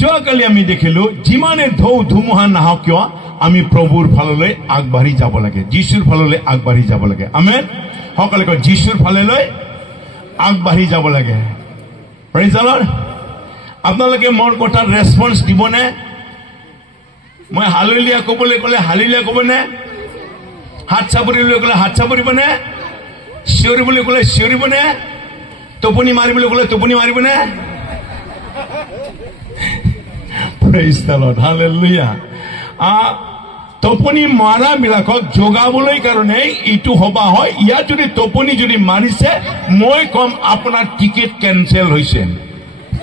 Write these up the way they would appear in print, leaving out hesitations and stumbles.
যোৱাকালি আমি দেখিলো যিমানে ঢৌ ধুমুহা নাহক কিয় আমি প্ৰভুৰ ফাললৈ আগবাঢ়ি যাব লাগে, যীশুৰ ফাললৈ আগবাঢ়ি যাব লাগে। আমেন। সকলোৱে কয় যীশুৰ ফাললৈ আগবাঢ়ি যাব লাগে। Praise the lord. আপোনালোকে মোৰ কথাত ৰেছপন্স দিবনে? মই হালেলুয়া ক'বলৈ ক'লে হালেলুয়া ক'বনে? হাত চাপৰিবলৈ ক'লে হাত চাপৰিবনে? চিঞৰিবলৈ ক'লে চিঞৰিবনে? টোপনি মাৰিবলৈ ক'লে টোপনি মাৰিবনে? Praise the Lord. হালেলুয়া। টোপনি মাৰা বিলাকক জগাবলৈ কাৰণে ইটো সভা হয়। ইয়াত যদি টোপনি যদি মাৰিছে মই কম আপোনাৰ টিকেট কেনচেল হৈছে।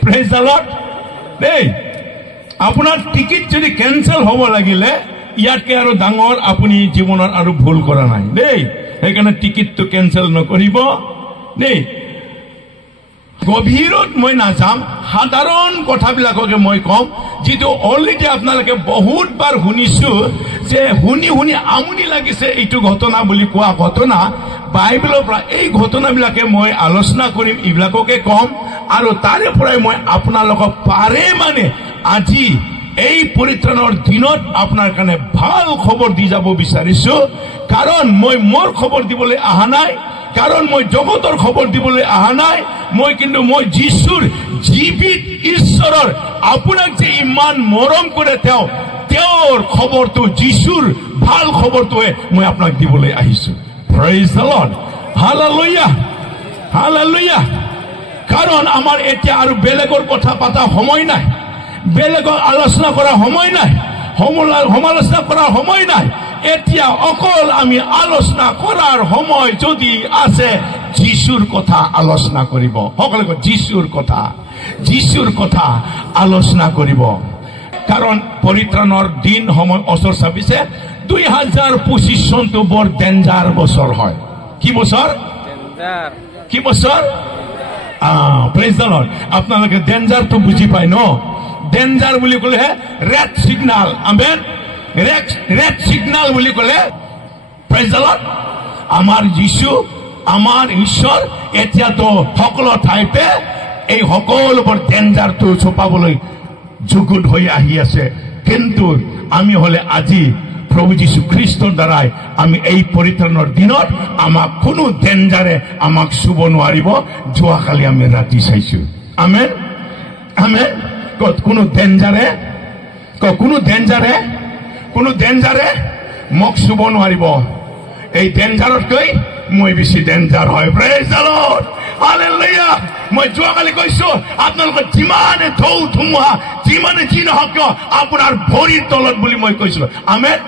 Praise the lord. দেই আপোনাৰ টিকেট যদি কেনচেল হ'ব লাগিলে ইয়াতকে আৰু ডাঙৰ আপুনি জীৱনত আৰু ভুল কৰা নাই দেই। সেইকাৰণে টিকেটটো কেনচেল নকৰিব দেই। গভীৰত মই নাযাম, সাধাৰণ কথাবিলাককে মই কম, যিটো অলৰেডি আপোনালোকে বহুত বাৰ শুনিছো, যে শুনি শুনি আমনি লাগিছে এইটো ঘটনা বুলি কোৱা ঘটনা বাইবেলৰ পৰা। এই ঘটনাবিলাকে মই আলোচনা কৰিম, এইবিলাককে কম, আৰু তাৰে পৰাই মই আপোনালোকক পাৰে মানে আজি এই পৰিত্ৰাণৰ দিনত আপোনাৰ কাৰণে ভাল খবৰ দি যাব বিচাৰিছো। কাৰণ মই মোৰ খবৰ দিবলৈ অহা নাই, কাৰণ মই জগতৰ খবৰ দিবলৈ অহা নাই, কিন্তু মই যীশুৰ জীৱিত ঈশ্বৰৰ আপোনাক যে ইমান মৰম কৰে তেওঁৰ খবৰটো, যীশুৰ ভাল খবৰটোৱে মই আপোনাক দিবলৈ আহিছো। Praise the Lord. Hallelujah, hallelujah. কাৰণ আমাৰ এতিয়া আৰু বেলেগৰ কথা পতা সময় নাই, বেলেগৰ আলোচনা কৰাৰ সময় নাই, সমালোচনা কৰাৰ সময় নাই। এতিয়া অকল আমি আলোচনা কৰাৰ সময় যদি আছে যীশুৰ কথা আলোচনা কৰিব। সকলোকে যীশুৰ কথা আলোচনা কৰিব। কাৰণ পৰিত্ৰাণৰ দিন সময় ওচৰ চাপিছে। 2025 চনটো বৰ ডেঞ্জাৰ বছৰ হয়। কি বছৰ? কি বছৰ? Praise the lord. আপোনালোকে ডেঞ্জাৰটো বুজি পায় ন? ডেঞ্জাৰ বুলি ক'লে ৰেড সিগনাল। আমেন। ৰেড সিগনাল বুলি ক'লে প্ৰেইজ দ্য লৰ্ড আমাৰ যীশু, আমাৰ ঈশ্বৰ এতিয়াতো সকলো ঠাইতে এই সকলোবোৰ ডেঞ্জাৰটো ছপাবলৈ যুগুত হৈ আহি আছে। কিন্তু আমি হলে আজি প্ৰভু যীশু খ্ৰীষ্টৰ দ্বাৰাই আমি এই পৰিত্ৰাণৰ দিনত আমাক কোনো ডেঞ্জাৰে আমাক চুব নোৱাৰিব। যোৱাকালি আমি ৰাতি চাইছো। আমেন, আমেন। কোনো ডেঞ্জাৰে মোক চুব নোৱাৰিব। এই ডেঞ্জাৰতকৈ মই বেছি ডেঞ্জাৰ হয়। Praise the Lord. হালেলুয়া। মই যোৱাকালি কৈছো আপোনালোকৰ যিমানে ঢৌ ধুমুহা যিমানে যি নহওক কিয় আপোনাৰ ভৰিৰ তলত বুলি মই কৈছিলো। আমেন।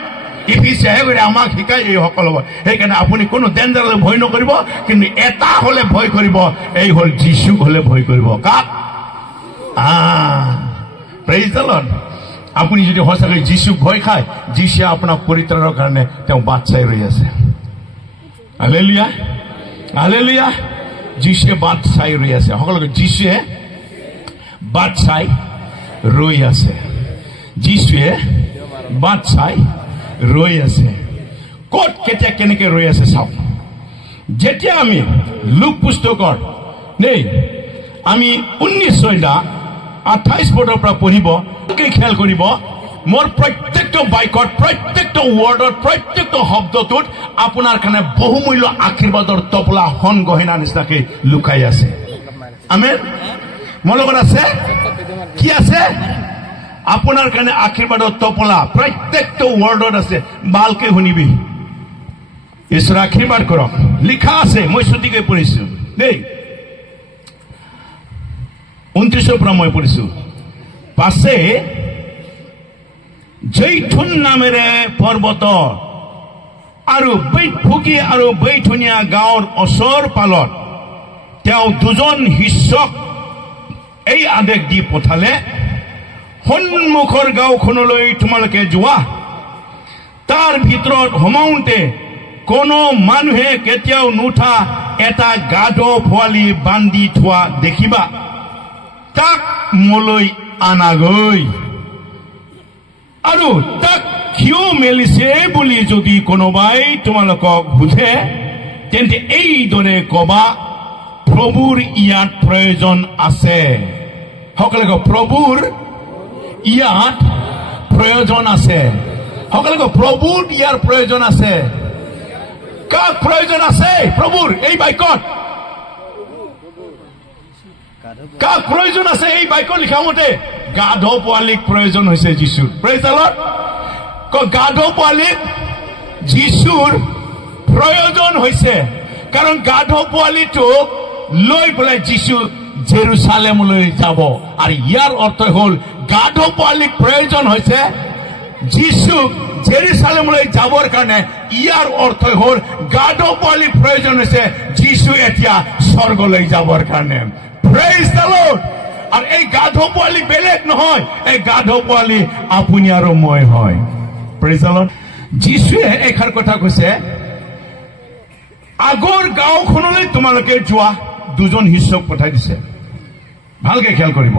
আমাক শিকাই এই সকলোবোৰ। সেইকাৰণে আপুনি কোনো ডেঞ্জাৰলৈ ভয় নকৰিব, কিন্তু এটা হলে ভয় কৰিব, এই হল যীশুক হলে ভয় কৰিব। কাক? Praise the lord. আপুনি যদি সঁচাকৈ যীশুক ভয় খায়, যীশুৱে আপোনাক পৰিত্ৰাণৰ কাৰণে তেওঁ বাট চাই ৰৈ আছে। Hallelujah, hallelujah. যীশুৱে বাট চাই ৰৈ আছে। সকলোকে যীশুৱে বাট চাই ৰৈ আছে। যীশুৱে বাট চাই ৰৈ আছে। ক'ত কেতিয়া কেনেকে ৰৈ আছে চাওক। যেতিয়া আমি লুক পুস্তকৰ দেই আমি 19:28 পদৰ পৰা পঢ়িব, খেয়াল কৰিব। মোৰ প্ৰত্যেকটো বাক্যত, প্ৰত্যেকটো ৱৰ্ডত, প্ৰত্যেকটো শব্দটোত আপোনাৰ কাৰণে বহুমূল্য আশীৰ্বাদৰ টোপোলা সোণ গহনা নিচিনাকে লুকাই আছে। আমেন। মোৰ লগত আছে? কি আছে? আপোনাৰ কাৰণে আশীৰ্বাদৰ টোপোলা প্ৰত্যেকটো ৱৰ্ডত আছে। ভালকে শুনিবি। ঈশ্বৰ আশীৰ্বাদ কৰক। লিখা আছে, মই ছুটিকৈ পঢ়িছো দেই। 29 পৰা মই পঢ়িছো। পাছে জৈথুন নামেৰে পৰ্বত আৰু বৈঠুকী আৰু বৈঠুনীয়া গাঁৱৰ ওচৰ পালত তেওঁ দুজন শিষ্যক এই আদেশ দি পঠালে, সন্মুখৰ গাঁওখনলৈ তোমালোকে যোৱা। তাৰ ভিতৰত সোমাওঁতে কোনো মানুহে কেতিয়াও নুঠা এটা গাধ পোৱালি বান্ধি থোৱা দেখিবা। তাক মোলৈ আনাগৈ, আৰু তাক কিয় মেলিছে বুলি যদি কোনোবাই তোমালোকক বুঝে, তেন্তে এইদৰে কবা, প্ৰভুৰ ইয়াত প্ৰয়োজন আছে। সকলোকে প্ৰভুৰ ইয়াত প্ৰয়োজন আছে সকলোকে প্ৰভুৰ ইয়াৰ প্ৰয়োজন আছে কাক প্ৰয়োজন আছে প্ৰভুৰ এই বাক্যত কাক প্ৰয়োজন আছে এই বাক্য লিখা মতে গাধ পোৱালীক প্ৰয়োজন হৈছে যীশুৰ প্ৰেজ দ্য লৰ্ড গাধ পোৱালীক যীশুৰ প্ৰয়োজন হৈছে কাৰণ গাধ পোৱালীটোক লৈ পেলাই যীশু জেৰুসালেমলৈ যাব আৰু ইয়াৰ অৰ্থ হ'ল গাধ পোৱালীক প্ৰয়োজন হৈছে যীশুক জেৰুসালেমলৈ যাবৰ কাৰণে ইয়াৰ অৰ্থ হ'ল গাধ পোৱালীক প্ৰয়োজন হৈছে যীশু এতিয়া স্বৰ্গলৈ যাবৰ কাৰণে প্ৰেজ দ্য লৰ্ড আৰু এই গাধ পোৱালী বেলেগ নহয় এই গাধ পোৱালী আপুনি আৰু মই হয় প্ৰেজ দ্য লৰ্ড যীশুৱে এষাৰ কথা কৈছে আগৰ গাঁওখনলৈ তোমালোকে যোৱা দুজন শিষ্যক পঠাই দিছে ভালকে খেয়াল কৰিব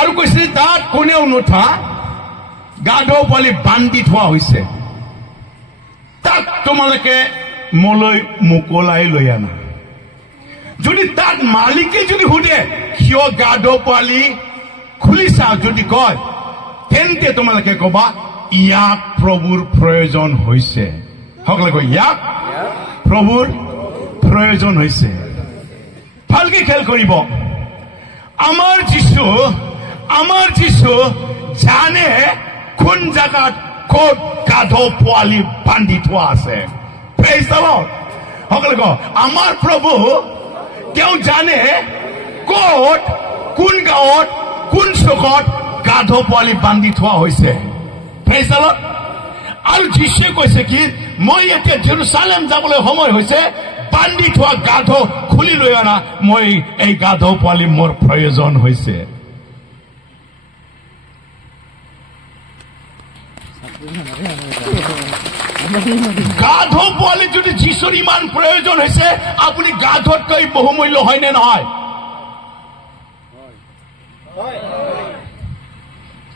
আৰু কৈছে তাত কোনেও নুঠা গাধ পোৱালী বান্ধি থোৱা হৈছে তাক তোমালোকে মোলৈ মোকলাই লৈ আনা যদি তাত মালিকে যদি সোধে কিয় গাধ পোৱালী খুলিছা যদি কয় তেন্তে তোমালোকে কবা ইয়াক প্ৰভুৰ প্ৰয়োজন হৈছে সকলোকে কয় ইয়াক প্ৰভুৰ প্ৰয়োজন হৈছে ভালকে খেয়াল কৰিব আমাৰ যীশু জানে কোন জায়গাত ক'ত গাধ পোৱালী বান্ধি থোৱা আছে প্ৰেজ দ্য লৰ্ড সকলোকে আমাৰ প্ৰভু তেওঁ জানে ক'ত কোন গাঁৱত কোন চুকত গাধ পোৱালী বান্ধি থোৱা হৈছে প্ৰেজ দ্য লৰ্ড আৰু যীশুৱে কৈছে কি মই এতিয়া জেৰুসালেম যাবলৈ সময় হৈছে বান্ধি থোৱা গাধ খুলি লৈ আনা মই এই গাধ পোৱালী মোৰ প্ৰয়োজন হৈছে গাধ পোৱালী যদি যীশুৰ ইমান প্ৰয়োজন হৈছে আপুনি গাধতকৈ বহুমূল্য হয় নে নহয়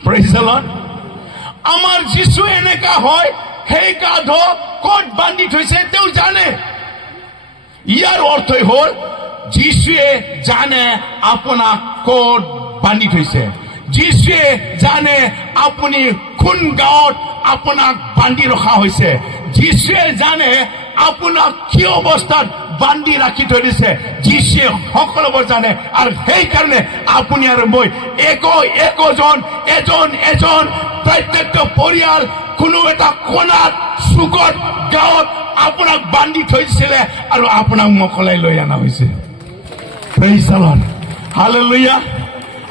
প্ৰেজ দ্য লৰ্ড আমাৰ যীশু এনেকা হয় সেই গাধ ক'ত বান্ধি থৈছে তেওঁ জানে ইয়াৰ অৰ্থ হ'ল যীশুৱে জানে আপোনাক ক'ত বান্ধি থৈছে যীশুৱে জানে আপুনি কোন গাঁৱত আপোনাক বান্ধি ৰখা হৈছে যীশুৱে জানে আপোনাক কি অৱস্থাত বান্ধি ৰাখি থৈ দিছে যীশুৱে সকলোবোৰ জানে আৰু সেইকাৰণে আপুনি আৰু মই এজন প্ৰত্যেকটো পৰিয়াল কোনো এটা কোণাত চুকত গাঁৱত আপোনাক বান্ধি থৈছিলে আৰু আপোনাক মোকলাই লৈ অনা হৈছে praise the Lord hallelujah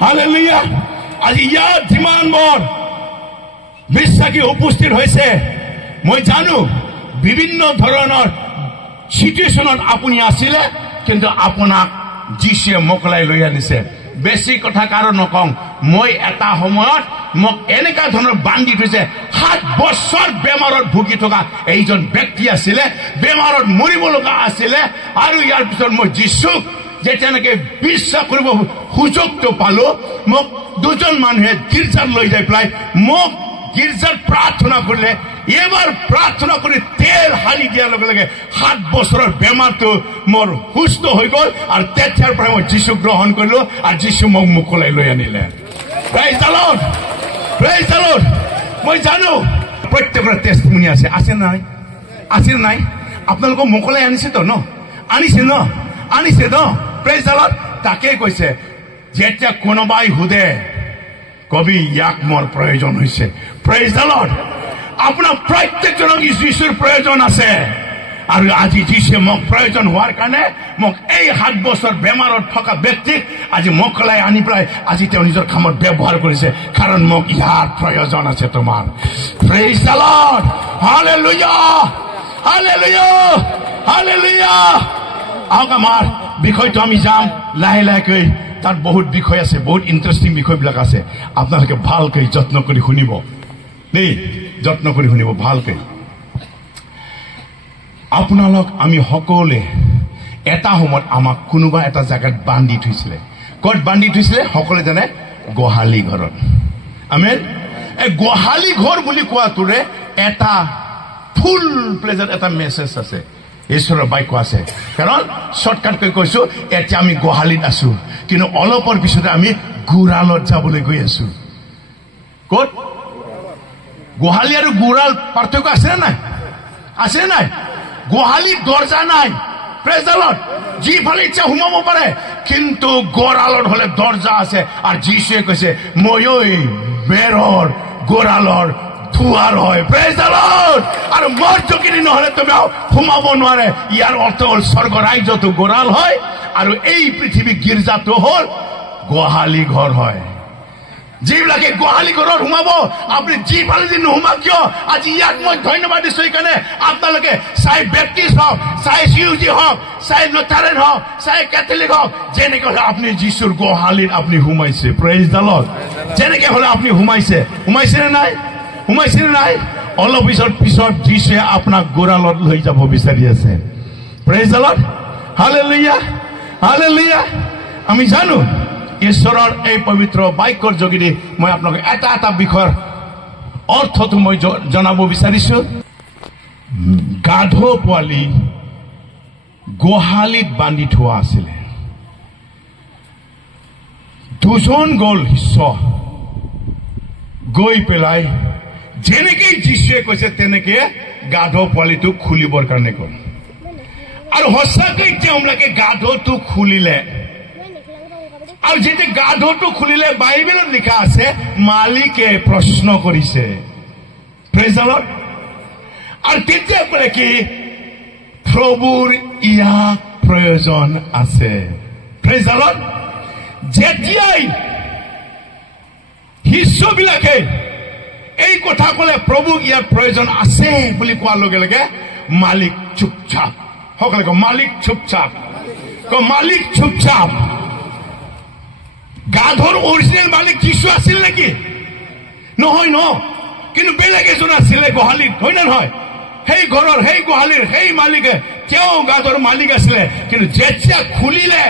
hallelujah আজি ইয়াত যিমানবোৰ বিশ্বাসী উপস্থিত হৈছে মই জানো বিভিন্ন ধৰণৰ সিচুৱেশ্যনত আপুনি আছিলে কিন্তু আপোনাক যীশুৱে মোকলাই লৈ আনিছে বেছি কথা কাৰণ নকওঁ মই এটা সময়ত মোক এনেকা ধৰণৰ বান্ধি থৈছে 7 বছৰ বেমাৰত ভুগি থকা এইজন ব্যক্তি আছিলে বেমাৰত মৰিব লগা আছিলে আৰু ইয়াৰ পিছত মই যীশুক যেতিয়ালৈকে বিশ্বাস কৰিব সুযোগটো পালো মোক দুজন মানুহে গীৰ্জাত লৈ যাই পেলাই মোক গীৰ্জাত প্ৰাৰ্থনা কৰিলে এবাৰ প্ৰাৰ্থনা কৰি তেল হানি দিয়াৰ লগে লগে 7 বছৰৰ বেমাৰটো মোৰ সুস্থ হৈ গ'ল আৰু তেতিয়াৰ পৰা মই যীশুক গ্ৰহণ কৰিলো আৰু যীশু মোক মোকলাই লৈ আনিলে praise the lord praise the lord মই জানো প্ৰত্যেকৰে টেষ্টিমনি আছে নাই আপোনালোকক মোকলাই আনিছে তো ন আনিছে ন প্ৰেজ দ্য লৰ্ড তাকে কৈছে যেতিয়া কোনোবাই সোধে কবি ইয়াক মোৰ প্ৰয়োজন হৈছে প্ৰেজ দ্য লৰ্ড আপোনাৰ প্ৰত্যেকজনক যীশুৰ প্ৰয়োজন আছে আৰু আজি যীশুৱে মোক প্ৰয়োজন হোৱাৰ কাৰণে মোক এই 7 বছৰ বেমাৰত থকা ব্যক্তিক আজি মোকলাই আনি পেলাই আজি তেওঁ নিজৰ কামত ব্যৱহাৰ কৰিছে কাৰণ মোক ইয়াৰ প্ৰয়োজন আছে তোমাৰ praise the Lord hallelujah hallelujah hallelujah আমাৰ বিষয়টো আমি যাম লাহে লাহেকৈ তাত বহুত বিষয় আছে বহুত ইন্টাৰেষ্টিং বিষয়বিলাক আছে আপোনালোকে ভালকৈ যত্ন কৰি শুনিব দেই যত্ন কৰি শুনিব ভালকৈ আপোনালোক আমি সকলোৱে এটা সময়ত আমাক কোনোবা এটা জায়গাত বান্ধি থৈছিলে ক'ত বান্ধি থৈছিলে সকলোৱে জানে গোহালি ঘৰত আমেন এই গোহালি ঘৰ বুলি কোৱাটোৰে এটা ফুল প্লেজত এটা মেছেজ আছে ঈশ্বৰৰ বাক্য আছে কাৰণ শৰ্টকাটকৈ কৈছো এতিয়া আমি গোহালিত আছো কিন্তু অলপৰ পিছতে আমি গুৰালত যাবলৈ গৈ আছো ক'ত? গোহালি আৰু গোৰাল পাৰ্থক্য আছে নাই? আছে নাই? গোহালিত দৰ্জা নাই, প্ৰেজ দ্য লৰ্ড, যিফালে ইচ্ছা সোমাব পাৰে, কিন্তু গঁৰালত হলে দৰ্জা আছে। আৰু যীশুৱে কৈছে ময়ো বেৰৰ গঁৰালৰ দুৱাৰ হয়, প্ৰেজ দ্য লৰ্ড। আৰু মোৰ যোগেদি নহলে তুমি সোমাব নোৱাৰে। ইয়াৰ অৰ্থ হল স্বৰ্গ ৰাজ্যটো গঁৰাল হয় আৰু এই পৃথিৱী গীৰ্জাটো হল গোহালি ঘৰ হয়। যিবিলাকে গোহালি ঘৰত সোমাব, আপুনি যিফালে যি নোসোমাক কিয়, আজি ইয়াত মই ধন্যবাদ দিছো সেইকাৰণে আপোনালোকে চাই বেপ্টিষ্ট হওক, চাই চিউজি হওক, চাই লুথাৰেন হওক, চাই কেথলিক হওক, যেনেকে হলে আপুনি যীশুৰ গোহালিত আপুনি সোমাইছে, প্ৰেজ দ্য লৰ্ড। যেনেকে হলে আপুনি সোমাইছে নে নাই? সোমাইছে নে নাই? অলপ পিছত যীশুৱে আপোনাক গঁৰালত লৈ যাব বিচাৰি আছে, praise the Lord. Hallelujah, hallelujah. আমি জানো ঈশ্বৰৰ এই পবিত্ৰ বাক্যৰ যোগেদি মই আপোনাক এটা এটা বিষয়ৰ অৰ্থটো মই জনাব বিচাৰিছো। গাধ পোৱালি গোহালিত বান্ধি থোৱা আছিলে। দুজন গ'ল শিষ্য, গৈ পেলাই যেনেকে যীশুৱে কৈছে তেনেকে গাধ পোৱালিটো খুলিবৰ কাৰণে গ'ল। আৰু সঁচাকৈ তেওঁলোকে গাধটো খুলিলে। আৰু যেতিয়া গাধটো খুলিলে বাইবেলত লিখা আছে মালিকে প্ৰশ্ন কৰিছে, প্ৰেজ দ্য লৰ্ড। আৰু তেতিয়া ক'লে কি প্ৰভুৰ ইয়াক প্ৰয়োজন আছে, প্ৰেজ দ্য লৰ্ড। যেতিয়াই শিষ্যবিলাকে এই কথা ক'লে প্ৰভুক ইয়াৰ প্ৰয়োজন আছে বুলি কোৱাৰ লগে লগে মালিক চুপচাপ। সকলে কয় মালিক চুপচাপ, মালিক চুপচাপ। গাধৰ অৰিজিনেল মালিক যীশু আছিল নেকি? নহয় ন, কিন্তু বেলেগ এজন আছিলে গোহালিত, হয় নে নহয়? সেই ঘৰৰ সেই গোহালিৰ সেই মালিকে তেওঁ গাধৰ মালিক আছিলে। কিন্তু যেতিয়া খুলিলে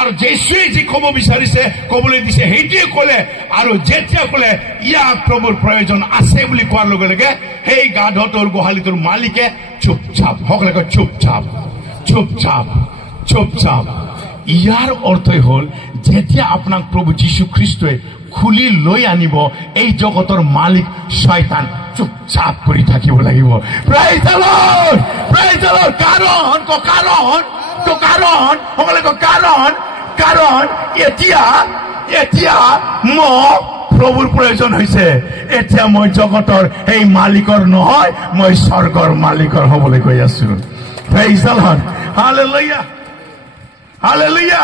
আৰু যীশুৱে যি ক'ব বিচাৰিছে ক'বলৈ দিছে সেইটোৱে ক'লে। আৰু যেতিয়া ক'লে ইয়াক প্ৰভুৰ প্ৰয়োজন আছে বুলি কোৱাৰ লগে লগে সেই গাধটোৰ গোহালিটোৰ মালিকে চুপচাপ। সকলে কয় চুপচাপ, চুপচাপ, চুপচাপ। ইয়াৰ অৰ্থই হ'ল যেতিয়া আপোনাক প্ৰভু যীশু খ্ৰীষ্টই খুলি লৈ আনিব, এই জগতৰ মালিক শয়তান চুপচাপ কৰি থাকিব লাগিব। Praise the lord, praise the lord. কাৰণ সকলে কয় কাৰণ এতিয়া মোক প্ৰভুৰ প্ৰয়োজন হৈছে। এতিয়া মই জগতৰ এই মালিকৰ নহয়, মই স্বৰ্গৰ মালিকৰ হবলৈ গৈ আছো। Praise the Lord, hallelujah, hallelujah.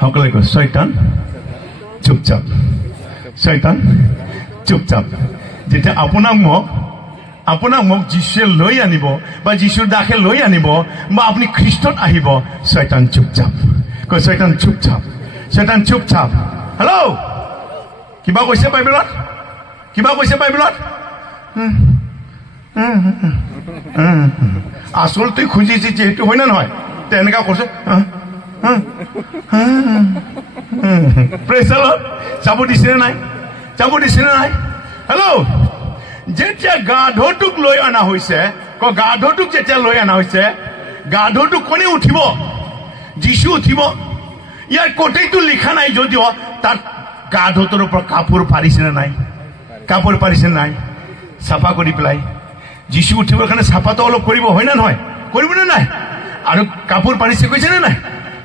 সকলে কয় শয়তান চুপচাপ, শয়তান চুপচাপ। যেতিয়া আপোনাক মোক যীশুৱে লৈ আনিব বা যীশুৰ দাসে লৈ আনিব বা আপুনি খ্ৰীষ্টত আহিব, শয়তান চুপচাপ। কয় শয়তান চুপচাপ, শয়তান চুপচাপ। হেল্ল', কিবা কৈছে বাইবেলত? কিবা কৈছে বাইবেলত? আচলতে খুজিছে যিহেতু, হয় নে নহয়? তেনেকা কৈছে। Praise the lord. যাব দিছিলে নাই? যাব দিছিলে নাই? হেল্ল', যেতিয়া গাধটোক লৈ অনা হৈছে, গাধটোক যেতিয়া লৈ অনা হৈছে, গাধটো কোনে উঠিব? যীশু উঠিব। ইয়াৰ কতেইটো লিখা নাই যদিও তাত গাধটোৰ ওপৰত কাপোৰ পাৰিছেনে নাই? কাপোৰ পাৰিছে নাই? চাফা কৰি পেলাই যীশু উঠিবৰ কাৰণে চাফাটো অলপ কৰিব, হয় নে নহয়? কৰিব নে নাই? আৰু কাপোৰ পাৰিছে কৈছে নে নাই?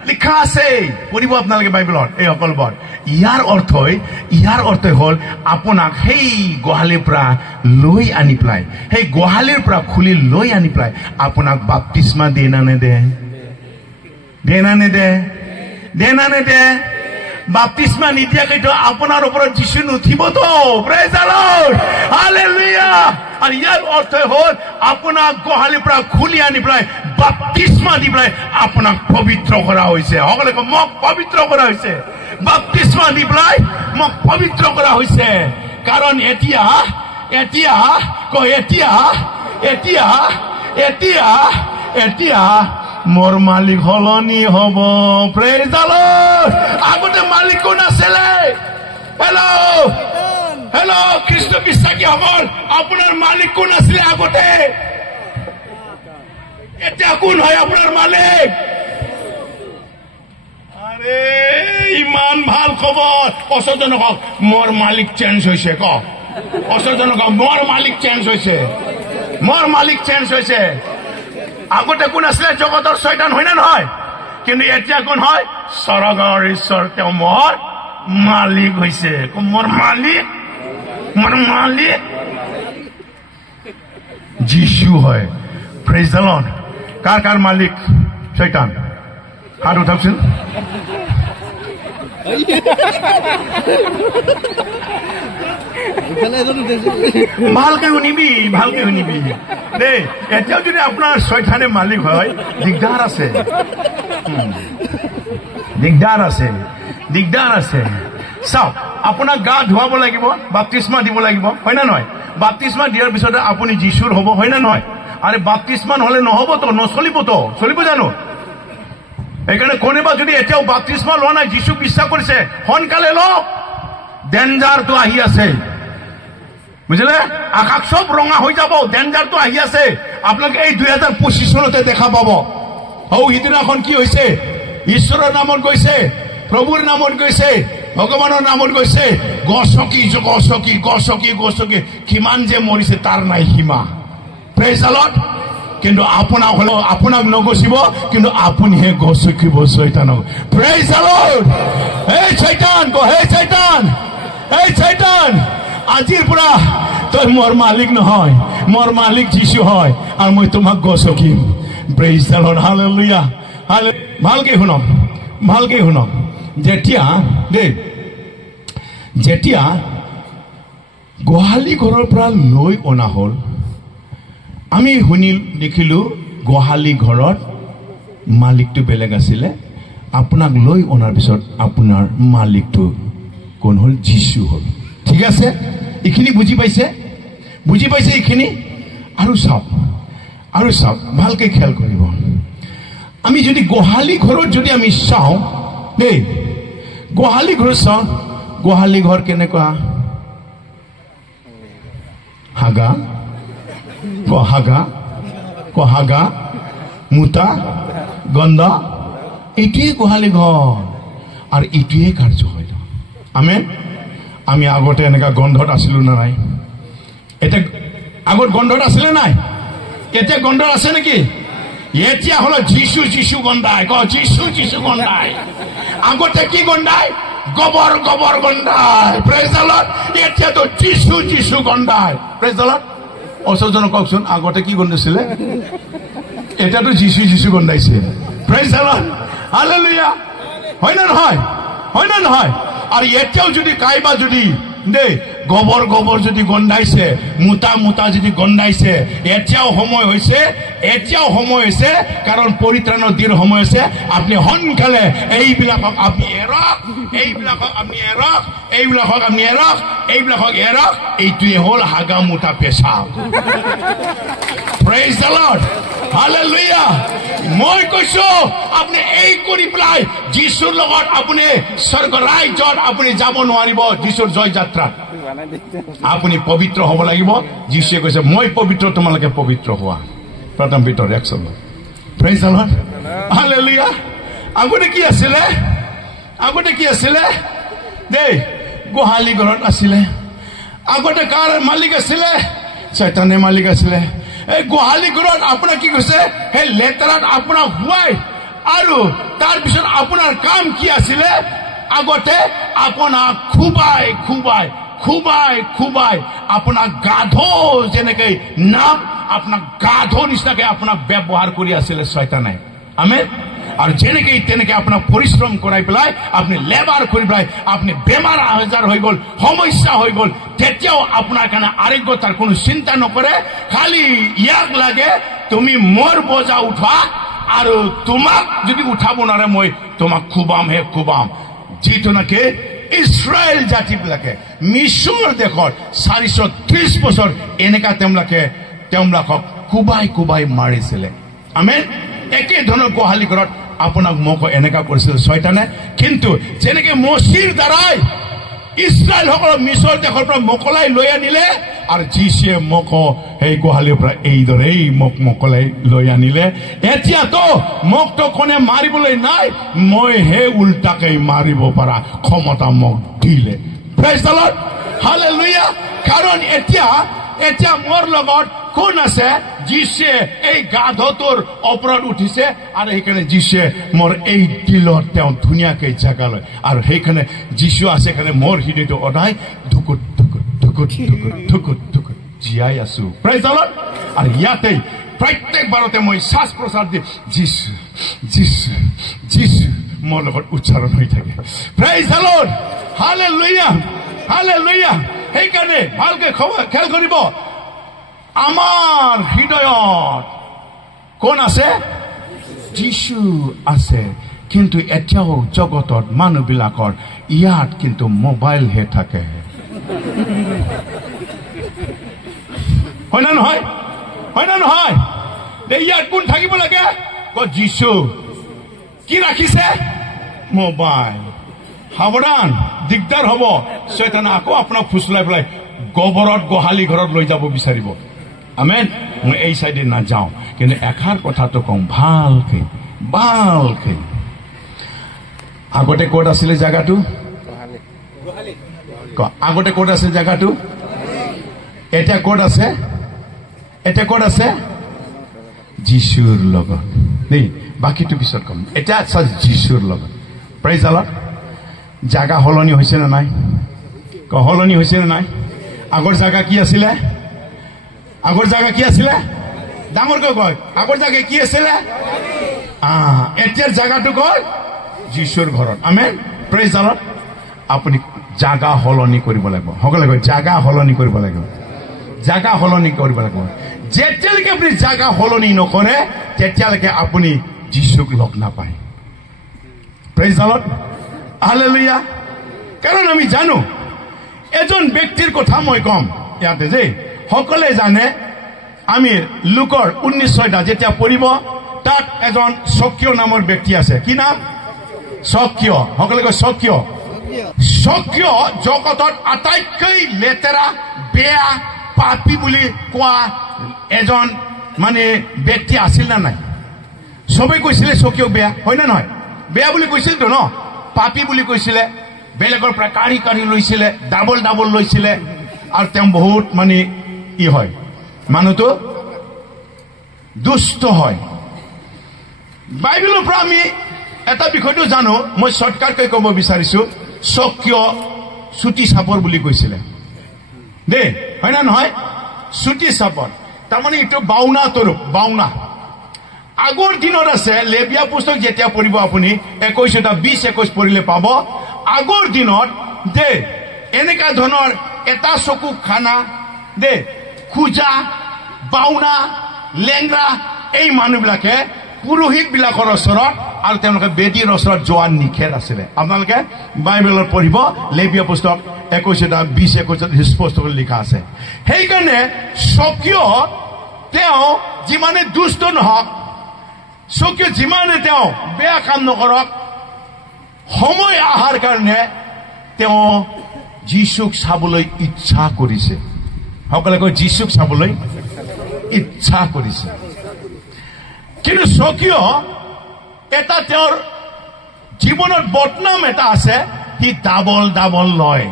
লিখা আছে, পঢ়িব আপোনালোকে বাইবেলত এই অকলবৰ। ইয়াৰ অৰ্থই হ'ল আপোনাক সেই গোহালিৰ পৰা লৈ আনি পেলাই, সেই গোহালিৰ পৰা খুলি লৈ আনি পেলাই আপোনাক বাপ্তিস্মা দিয়ে না নেদে? দিয়ে না নেদে? দিয়ে না নেদে? বাপ্তিস্মা নিদিয়াকেতো আপোনাৰ ওপৰত যীশু নুঠিবতো। Praise the Lord, hallelujah. আৰু ইয়াৰ অৰ্থই হ'ল আপোনাক গোহালিৰ পৰা খুলি আনি পেলাই বাপ্তিস্মা দি পেলাই আপোনাক পবিত্ৰ কৰা হৈছে। সকলোকে মোক পবিত্ৰ কৰা হৈছে। বাপ্তিস্মা দি পেলাই মোক পবিত্ৰ কৰা হৈছে। কাৰণ এতিয়া মোৰ মালিক সলনি হব। Praise the lord. আগতে মালিক কোন আছিলে? হেল্ল', খ্ৰীষ্ট বিশ্বাসীসকল, আপোনাৰ মালিক কোন আছিলে আগতে? এতিয়া কোন হয় আপোনাৰ মালিক? আরে ইমান ভাল খবর অসজনক মোর মালিক চেঞ্জ হয়েছে ক অসজনক মোর মালিক চেঞ্জ হয়েছে মোর মালিক চেঞ্জ হয়েছে আগতে কোন আসলে জগতৰ শয়তান হয় না নহয় কিন্তু এতিয়া কোন হয় স্বৰ্গৰ ঈশ্বৰ তেওঁ মোৰ মালিক হয়েছে মোৰ মালিক যিশু হয় প্ৰেজ দ্য লৰ্ড কাৰ কাৰ মালিক শয়তান হাত উঠাওকচোন ভালকে শুনিবি দেই এতিয়াও যদি আপোনাৰ শয়তানে মালিক হয় দিগদাৰ আছে চাওক আপোনাক গা ধুৱাব লাগিব বাপ্তিস্মা দিব লাগিব হয় না নহয় বাপ্তিস্মা দিয়াৰ পিছতে আপুনি যিশুৰ হ'ব হয় না নহয় আৰে বাপ্তিস্মান হলে নহব তো চলিব জানো এইকাৰণে কোনোবা যদি এতিয়াও বাপ্তিস্মা লোৱা নাই যিশুক বিশ্বাস কৰিছে সোনকালে লওক ডেঞ্জাৰটো আহি আছে বুজিলে আকাশ সব ৰঙা হৈ যাব ডেঞ্জাৰটো আহি আছে আপোনাক এই 2025 চনতে দেখা পাব সিদিনাখন কি হৈছে ঈশ্বৰৰ নামত গৈছে প্ৰভুৰ নামত গৈছে ভগৱানৰ নামত গৈছে গছকি কিমান যে মৰিছে তাৰ নাই সীমা প্রেজ দ্য লর্ড কিন্তু আপনাক নগছিব কিন্তু আপুনিহে গছকিব শয়তানক প্রেজ দ্য লর্ড এই শয়তান আজিৰ পৰা তই মোৰ মালিক নহয় মোৰ মালিক যিশু হয় আৰু মই তোমাক গছকিম প্ৰেজ দ্য লৰ্ড হালেলুয়া ভালকে শুনক যেতিয়া গোহালি ঘৰৰ পৰা লৈ অনা হ'ল আমি দেখিলো গোহালি ঘৰত মালিকটো বেলেগ আছিলে আপোনাক লৈ অনাৰ পিছত আপোনাৰ মালিকটো কোন হ'ল যিশু হ'ল ঠিক আছে এইখিনি বুজি পাইছে এইখিনি আৰু চাওক ভালকে খেয়াল কৰিব আমি যদি গোহালি ঘৰত যদি আমি চাওঁ দেই গোহালি ঘৰ চাওঁ গোহালি ঘৰ কেনেকুৱা হাগা মুতা গন্ধ এইটোৱে গোহালি ঘৰ আৰু এইটোৱে কাৰ্য হয় আমি আগতে এনেকা গন্ধত আছিলো না নাই এতিয়া আগত গন্ধত আছিলে নাই এতিয়া গন্ধ আছে নেকি এতিয়া হলো যিশু গন্ধায় যিশু গন্ধায় আগতে কি গন্ধায় গোবৰ গন্ধায় প্রেজ দ্য লর্ড এতিয়া তো যিশু গন্ধায় প্রেজ দ্য লর্ড অসজনক কওকচোন আগতে কি গন্ধাইছিলে এতিয়াতো যিশু গন্ধাইছে প্রেজ দ্য লর্ড হালেলুয়া হয় না নহয় আর এতিয়াও যদি কাইবা যদি দেই গোবৰ যদি গন্ধাইছে মুতা যদি গন্ধাইছে এতিয়াও সময় হৈছে কাৰণ পৰিত্ৰাণৰ দিন সময় হৈছে আপনি সোনকালে এইবিলাকক আপনি এৰক এইটোৱে হ'ল হাগা মুতা পেশাব প্ৰেজ দ্য লৰ্ড হালেলুয়া মই কৈছো আপনি এই কৰি পেলাই যিশুৰ লগত আপুনি স্বৰ্গ ৰাজ্যত আপুনি যাব নোৱাৰিব যিশুৰ জয় যাত্ৰা আপুনি পবিত্ৰ হ'ব লাগিব যিশুৱে কৈছে মই পবিত্ৰ তোমালোকে পবিত্ৰ হোৱা প্ৰথম Peter 1:16 praise the Lord hallelujah আগতে কি আছিলে দেই গোহালি ঘৰত আছিলে আগতে কাৰ মালিক আছিলে শয়তানে মালিক আছিলে এই গোহালি ঘৰত আপোনাৰ কি কৈছে সেই লেতেৰাত আপোনাক হুৱাই আৰু তাৰপিছত আপোনাৰ কাম কি আছিলে আগতে আপোনাক খুবাই আপোনাক গাধো যেনেকে নাম আপোনাক গাধো নিচিনাকে আপোনাক ব্যৱহাৰ কৰি আছিলে শয়তানে আমেন আৰু যেনেকে তেনেকে আপোনাক পৰিশ্ৰম কৰাই পেলাই আপনি লেবাৰ কৰি পেলাই আপনি বেমাৰ আজাৰ হৈ গ'ল সমস্যা হৈ গ'ল তেতিয়াও আপোনাৰ কাৰণে আৰোগ্যতাৰ কোনো চিন্তা নকৰে খালি ইয়াক লাগে তুমি মোৰ বোজা উঠোৱা আৰু তোমাক যদি উঠাব নোৱাৰে মই তোমাক খুবাম যিটো নাকি ইছৰাইল জাতিবিলাকে মিছৰ দেশত 430 বছৰ এনেকা তেওঁলোকক কুবাই মাৰিছিলে আমেন একে ধৰণৰ গোহালি ঘৰত আপোনাক মোক এনেকা কৰিছিল শয়তানে কিন্তু যেনেকে মচিৰ দ্বাৰাই ইছৰাইলসকলক মিছৰ দেশৰ পৰা মোকলাই লৈ আনিলে আৰু যীশুৱে মোক সেই গোহালিৰ পৰা এইদৰে মোক মোকলাই লৈ আনিলে এতিয়াতো মোকতো কোনে মাৰিবলৈ নাই মই হে উল্টাকে মাৰিব পৰা ক্ষমতা মোক দিলে প্ৰেইজ দ্য লৰ্ড হালেলুয়া কাৰণ এতিয়া মোৰ লগত কোন আছে যীশুৱে এই গাধটোৰ ওপৰত উঠিছে আৰু সেইকাৰণে যীশুৱে মোৰ এই দিলত তেওঁ ধুনীয়াকে জাগা লয় আৰু সেইকাৰণে যীশু আছে সেইকাৰণে মোৰ হৃদয়টো সদায় ধুকুট ধুকুট ধুকুট ধুকুট ধুকুট ধুকুট জীয়াই আছো প্ৰেইজ দ্য লৰ্ড আৰু ইয়াতে প্ৰত্যেকবাৰতে মই শ্বাস প্ৰশ্বাস দি যীশু যীশু যীশু মোৰ লগত উচ্চাৰণ হৈ থাকে praise the Lord hallelujah hallelujah সেইকাৰণে ভালকে খেল কৰিব আমাৰ হৃদয়ত কোন আছে যীশু আছে কিন্তু এতিয়াও জগতত মানুহবিলাকৰ ইয়াত কিন্তু মোবাইলহে থাকে হয় না নহয় ইয়াত কোন থাকিব লাগে যীশু কি ৰাখিছে মোবাইল সাৱধান দিগদাৰ হ'ব শয়তানে আকৌ আপোনাক ফুচলাই পেলাই গোবৰত গোহালি ঘৰত লৈ যাব বিচাৰিব আমেন মই এই সাইডে না যাওঁ কিন্তু এখাৰ কথাটো কম ভালকে ভালকে আগতে ক'ত আছিলে জায়গাটো আগতে ক'ত আছে জায়গাটো এতিয়া ক'ত আছে যীশুৰ লগত দেই বাকীটো পিছত কম এতিয়া আছে যীশুৰ লগত প্ৰেইজ দ্য লৰ্ড জাগা হলনি হৈছে না নাই হলনি হৈছে না নাই আগৰ জাগা কি আছিলে ডাঙৰকৈ কয় আগৰ জাগা কি আছিলে এতিয়াৰ জাগাটো কয় যীশুৰ ঘৰত আমেন প্ৰেইজ দ্য লৰ্ড আপুনি জাগা হলনি কৰিব লাগিব সকলোৱে কয় জাগা হলনি কৰিব লাগিব যেতিয়ালৈকে আপুনি জাগা হলনি নকৰে তেতিয়ালৈকে আপুনি যীশুক লগ নাপায় প্ৰেইজ দ্য লৰ্ড হালেলুয়া কাৰণ আমি জানো এজন ব্যক্তিৰ কথা মই কম ইয়াতে যে সকলে জানে আমি লোকৰ 19 যেতিয়া পঢ়িব তাত এজন সক্ৰিয় নামৰ ব্যক্তি আছে কি নাম সক্ৰিয় সকলে কয় সক্ৰিয় জগতত আটাইতকৈ লেতেৰা বেয়া পাপী বুলি কোৱা এজন মানে ব্যক্তি আছিল না নাই সবে কৈছিলে সক্ৰিয় বেয়া হয় না নহয় বেয়া বুলি কৈছিল তো ন পাপী বুলি কৈছিলে বেলেগৰ পৰা কাঢ়ি লৈছিলে ডাবল লৈছিলে আৰু তেওঁ বহুত মানে ই হয় মানুহটো দুষ্ট হয় বাইবেলৰ পৰা আমি এটা বিষয়টো জানো মই শৰ্টকাটকৈ ক'ব বিচাৰিছো সক্ৰিয় চুটি চাপৰ বুলি কৈছিলে দেই হয় না নহয় চুটি চাপৰ তাৰমানে এইটো বাউনা আগৰ দিনত আছে লেবিয়া পুস্তক যেতিয়া পঢ়িব আপুনি 21 পঢ়িলে পাব আগৰ দিনত দে এনেকা ধৰণৰ এটা চকু খানা দে খুজা বাউনা লেংৰা এই মানুহবিলাকে পুৰোহিত বিলাকৰ ওচৰত আৰু তেওঁলোকে বেদীৰ ওচৰত যোৱা নিষেধ আছিলে আপোনালোকে বাইবেলত পঢ়িব লেবিয়া পুস্তক 21 স্পষ্ট কৰি লিখা আছে সেইকাৰণে সক্ৰিয় তেওঁ যিমানে দুষ্ট নহওক সক্ৰিয় যিমানে তেওঁ বেয়া কাম নকৰক সময় আহাৰ কাৰণে তেওঁ যীশুক চাবলৈ ইচ্ছা কৰিছে সকলে কয় যীশুক চাবলৈ ইচ্ছা কৰিছে কিন্তু সক্ৰিয় এটা তেওঁৰ জীৱনত বদনাম এটা আছে সি ডাবল লয়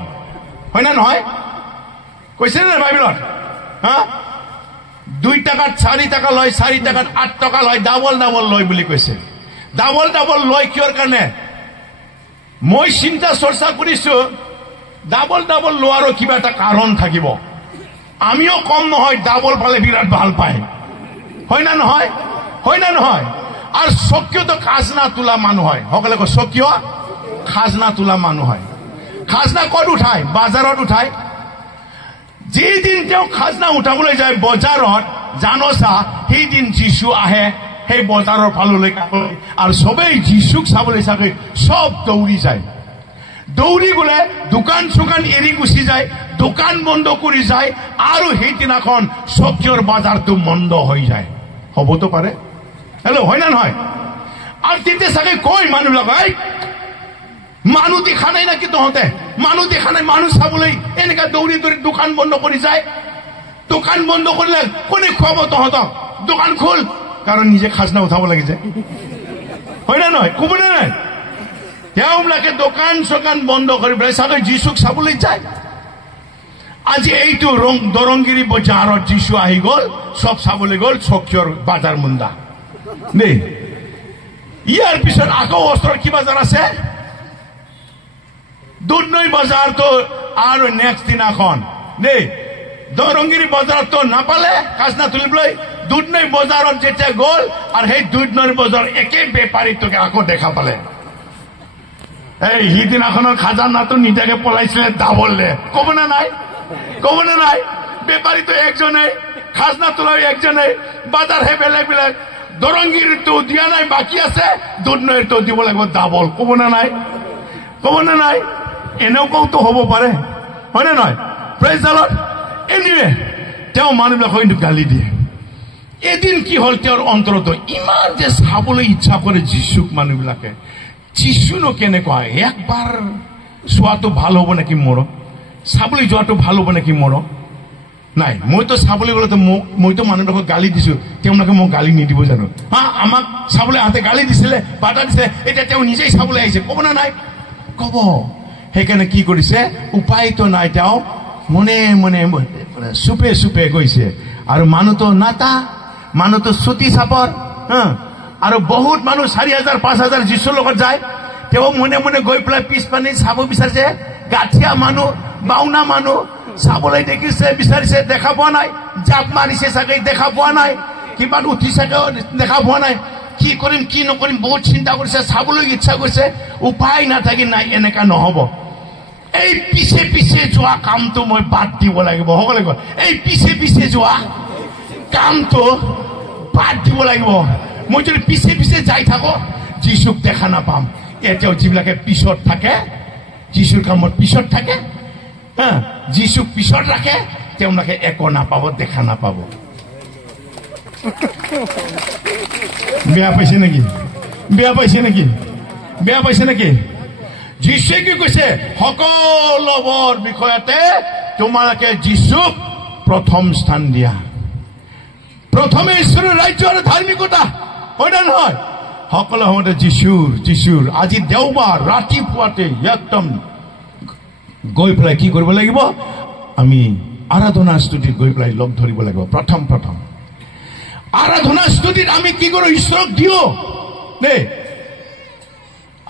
হয় না নহয় কৈছে নে বাইবেলত 2 টাকাত 4 টাকা লয় 4 টাকাত 8 টাকা লয় ডাবল লয় বুলি কৈছে ডাবল লয় কিয়ৰ কাৰণে মই চিন্তা চৰ্চা কৰিছো ডাবল লোৱাৰো কিবা এটা কাৰণ থাকিব আমিও কম নহয় ডাবল পালে বিৰাট ভাল পায় হয় না নহয় আৰু সক্ৰিয় তো খাজনা তোলা মানুহ হয় সকলে কয় সক্ৰিয় খাজনা তোলা মানুহ হয় খাজনা ক'ত উঠায় বাজাৰত উঠায় যেদিন তেওঁ খাজনা উঠাবলৈ যায় বজাৰত জানোচা সেইদিন যীশু আহে সেই বজাৰৰ ফাললৈ আৰু সবেই যীশুক চাবলৈ চাগে সব দৌৰি গ'লে দোকান চোকান এৰি গুচি যায় দোকান বন্ধ কৰি যায় আৰু সেইদিনাখন সক্ৰিয়ৰ বাজাৰটো বন্ধ হৈ যায় হ'বতো পাৰে হেল্ল' হয় না নহয় আৰু তেতিয়া চাগে কয় মানুহবিলাক মানুহ দেখা নাই নাকি তহঁতে মানুহ দেখা নাই, মানুহ চাবলৈ এনেকা দৌৰি দৌৰি দোকান বন্ধ কৰি যায়। দোকান বন্ধ কৰিলে কোনে খুৱাব তহঁতক? দোকান খোল, কাৰণ নিজে খাজনা উঠাব লাগিছে, হয় না নহয়? ক'ব নে নাই? তেওঁবিলাকে দোকান চোকান বন্ধ কৰি পেলাই চাগে যীশুক চাবলৈ যায়। আজি এইটো দৰংগিৰি বজাৰত যীশু আহি গ'ল, চব চাবলৈ গ'ল চকিয়ৰ বাজাৰ মুন্দা দেই। ইয়াৰ পিছত আকৌ ওচৰৰ কি বজাৰ আছে? দুধনৈ বজাৰটো আৰু নেক্সট দিনাখন দেই। দৰংগিৰি বজাৰতো নাপালে খাজনা তুলিবলৈ, দুধনৈ বজাৰত যেতিয়া গ'ল আৰু সেই দুধনৈ বজাৰ একে বেপাৰীটোকে আকৌ দেখা পালে। এই সিদিনাখনৰ খাজানাটো নিজাকে পলাইছিলে ডাবলে, ক'ব নে নাই? ক'ব নে নাই? বেপাৰীটো একজনেই, খাজনা তোলাই একজনেই, বাজাৰ হে বেলেগ বেলেগ। দৰংগিৰিটো দিয়া নাই, বাকী আছে, দুধনৈৰটো দিব লাগিব ডাবল। ক'ব নে নাই? ক'ব নে নাই? এনেকুৱাওতো হ'ব পাৰে, হয় নে নহয়? Praise the lord. এনিৱে তেওঁ মানুহবিলাকক কিন্তু গালি দিয়ে। এদিন কি হ'ল, তেওঁৰ অন্তৰত ইমান যে চাবলৈ ইচ্ছা কৰে যীশুক মানুহবিলাকে। যীশুনো কেনেকুৱা? একবাৰ চোৱাটো ভাল হ'ব নেকি মোৰ? চাবলৈ যোৱাটো ভাল হ'ব নেকি মোৰ? নাই, মইতো চাবলৈ গ'লেতো মইতো মানুহবিলাকক গালি দিছো, তেওঁলোকে মোক গালি নিদিব জানো? হা, আমাক চাবলৈ আহোঁতে গালি দিছিলে, বাধা দিছে, এতিয়া তেওঁ নিজেই চাবলৈ আহিছে, ক'ব না নাই? ক'ব। সেইকাৰণে কি কৰিছে? উপায়তো নাই, তেওঁ মনে মনে চুপে চুপে গৈছে। আৰু মানুহটো নাতা, মানুহটো চুটি চাপৰ, আৰু বহুত মানুহ 4,000 5,000 যীশুৰ লগত যায়। তেওঁ মনে মনে গৈ পেলাই পিছপানী চাব বিচাৰিছে। গাঠিয়া মানুহ, বাউনা মানুহ চাবলৈ দেখিছে, বিচাৰিছে, দেখা পোৱা নাই। জাপ মাৰিছে চাগে, দেখা পোৱা নাই। কিবা উঠিছে দেখা পোৱা নাই। কি কৰিম কি নকৰিম বহুত চিন্তা কৰিছে, চাবলৈ ইচ্ছা কৰিছে, উপায় নাথাকি নাই, এনেকা নহ'ব। এই পিছে পিছে যোৱা কামটো মই বাদ দিব লাগিব, হ'ব লাগিব। এই পিছে পিছে যোৱা কামটো বাদ দিব লাগিব। মই যদি পিছে পিছে যাই থাকো, যীশুক দেখা নাপাম। এতিয়াও যিবিলাকে পিছত থাকে, যীশুৰ কামত পিছত থাকে, যীশুক পিছত ৰাখে, তেওঁলোকে একো নাপাব, দেখা নাপাব। বেয়া পাইছে নেকি? বেয়া পাইছে নেকি? বেয়া পাইছে নেকি? যীশুৱে কি কৈছে? সকলোবোৰ বিষয়তে তোমালোকে যীশুক প্ৰথম স্থান দিয়া। প্ৰথমে ঈশ্বৰৰ ৰাজ্য আৰু ধাৰ্মিকতা, হয় নে নহয়? সকলো সময়তে যীশুৰ। আজি দেওবাৰ ৰাতিপুৱাতে একদম গৈ পেলাই কি কৰিব লাগিব? আমি আৰাধনা স্তুতিত গৈ পেলাই লগ ধৰিব লাগিব। প্ৰথম আৰাধনা স্তুতিত আমি কি কৰোঁ? ঈশ্বৰক দিওঁ দেই।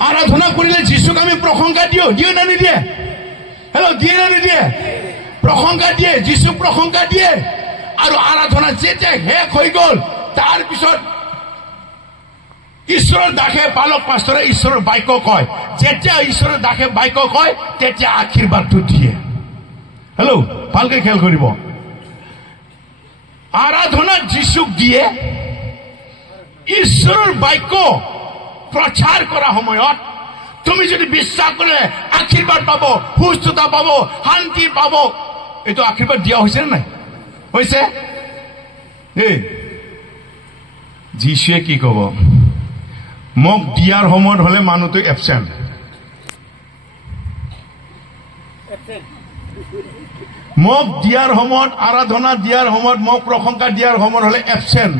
আৰাধনা কৰিলে যীশুক আমি প্ৰশংসা দিয়ে না নিদিয়ে? হেল্ল', দিয়ে না নিদিয়ে? প্ৰশংসা দিয়ে, যীশুক প্ৰশংসা দিয়ে। আৰু আৰাধনা যেতিয়া শেষ হৈ গ'ল, তাৰ পিছত ঈশ্বৰৰ দাসে পালক পাষ্টৰে ঈশ্বৰৰ বাক্য কয়। যেতিয়া ঈশ্বৰৰ দাসে বাক্য কয়, তেতিয়া আশীৰ্বাদটো দিয়ে। হেল্ল', ভালকে খেয়াল কৰিব। আৰাধনাত যীশুক দিয়ে, ঈশ্বৰৰ বাক্য প্ৰচাৰ কৰা সময়ত তুমি যদি বিশ্বাস কৰে আশীৰ্বাদ পাব, সুস্থতা পাব, শান্তি পাব। এইটো আশীৰ্বাদ দিয়া হৈছে নে নাই? হৈছে। যীশুৱে কি কব? মোক দিয়াৰ সময়ত হলে মানুহটো এবচেণ্ট। মোক দিয়াৰ সময়ত, আৰাধনা দিয়াৰ সময়ত, মোক প্ৰশংসা দিয়াৰ সময়ত হলে এবচেণ্ট।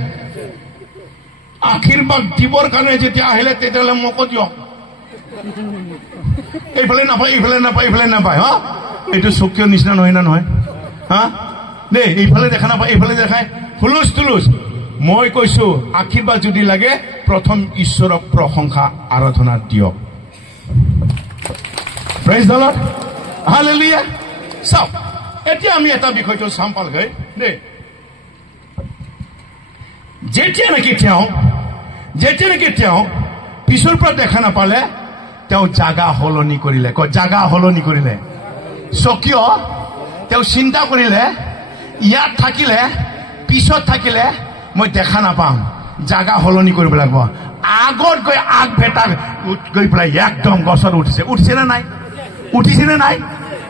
আশীৰ্বাদ দিবৰ কাৰণে যেতিয়া আহিলে তেতিয়াহ'লে মোকো দিয়ক। এইফালে নাপায়, এইফালে নাপায়, এইফালে নাপায়। হা, এইটো চকীয়ৰ নিচিনা নহয় না নহয়? হা দেই, এইফালে দেখা নাপায়, এইফালে দেখায়, হুলুচ তুলুচ। মই কৈছো আশীৰ্বাদ যদি লাগে, প্ৰথম ঈশ্বৰক প্ৰশংসা আৰাধনা দিয়ক। Praise the Lord, hallelujah. চাওক, এতিয়া আমি এটা বিষয়টো চাম পালগৈ দেই। যেতিয়া নেকি তেওঁ পিছৰ পৰা দেখা নাপালে, তেওঁ জাগা সলনি কৰিলে। জাগা সলনি কৰিলে। স্বকীয় তেওঁ চিন্তা কৰিলে, ইয়াত থাকিলে, পিছত থাকিলে মই দেখা নাপাম, জাগা সলনি কৰিব লাগিব। আগত গৈ আগ ভেটা গৈ পেলাই একদম গছত উঠিছে নে নাই? উঠিছে নে নাই?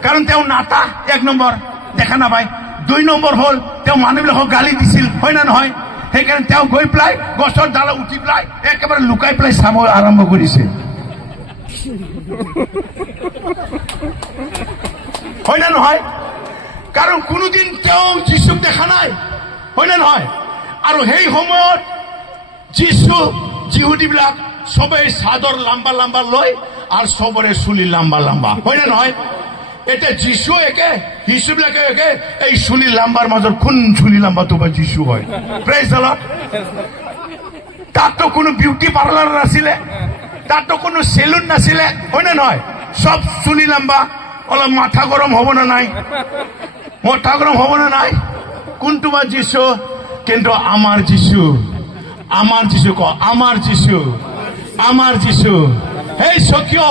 কাৰণ তেওঁ নাটা, 1 নম্বৰ দেখা নাপায়। 2 নম্বৰ হ'ল তেওঁ মানুহবিলাকক গালি দিছিল, হয় না নহয়? সেইকাৰণে তেওঁ গৈ পেলাই গছৰ ডালত উঠি পেলাই একেবাৰে লুকাই পেলাই চাব আৰম্ভ কৰিছে। হয় না নহয়? কাৰণ কোনোদিন তেওঁ যীশুক দেখা নাই, হয় না নহয়? আৰু সেই সময়ত যীশু যিহুদীবিলাক সবেই চাদৰ লাম্বা লাম্বা লৈ আৰু সবৰে চুলি লাম্বা লাম্বা, হয় না নহয়? এতিয়া যীশু একে, শিশুবিলাকে একে, এই চুলি লাম্বাৰ মাজত কোন চুলি লাম্বাটো বা যীশু হয়? Praise the lord. তাততো কোনো বিউটি পাৰ্লাৰ নাছিলে, তাততো কোনো চেলুন নাছিলে, হয় না নহয়? সব চুলি লাম্বা। অলপ মাথা গৰম হব না নাই? মাথা গৰম হব না নাই? কোনটো বা যীশু? কিন্তু আমাৰ যীশু, আমাৰ যীশু ক, আমাৰ যীশু, আমাৰ যীশু। এই স্বকীয়,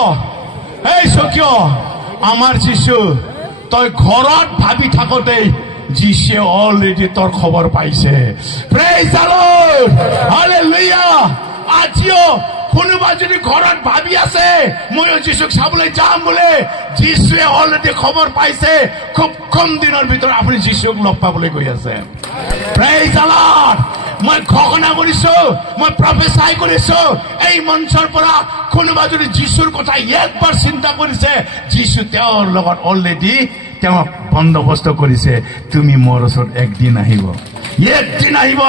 এই স্বকীয় আমাৰ যীশু। তই ঘৰত ভাবি থাকোঁতেই যীশুৱে অলৰেডি তোৰ খবৰ পাইছে। Praise the Lord, hallelujah. আজিও কোনোবা যদি ঘৰত ভাবি আছে ময়ো যীশুক চাবলৈ যাম বোলে, যীশুৱে অলৰেডি খবৰ পাইছে। খুব কম দিনৰ ভিতৰত আপুনি যীশুক লগ পাবলৈ গৈ আছে। Praise the lord. মই ঘোষণা কৰিছো, মই প্ৰফেচাই কৰিছো, এই মঞ্চৰ পৰা কোনোবা যদি যীশুৰ কথা একবাৰ চিন্তা কৰিছে, যীশু তেওঁৰ লগত অলৰেডি তেওঁ বন্দোবস্ত কৰিছে। তুমি মোৰ ওচৰত একদিন আহিব, একদিন আহিব।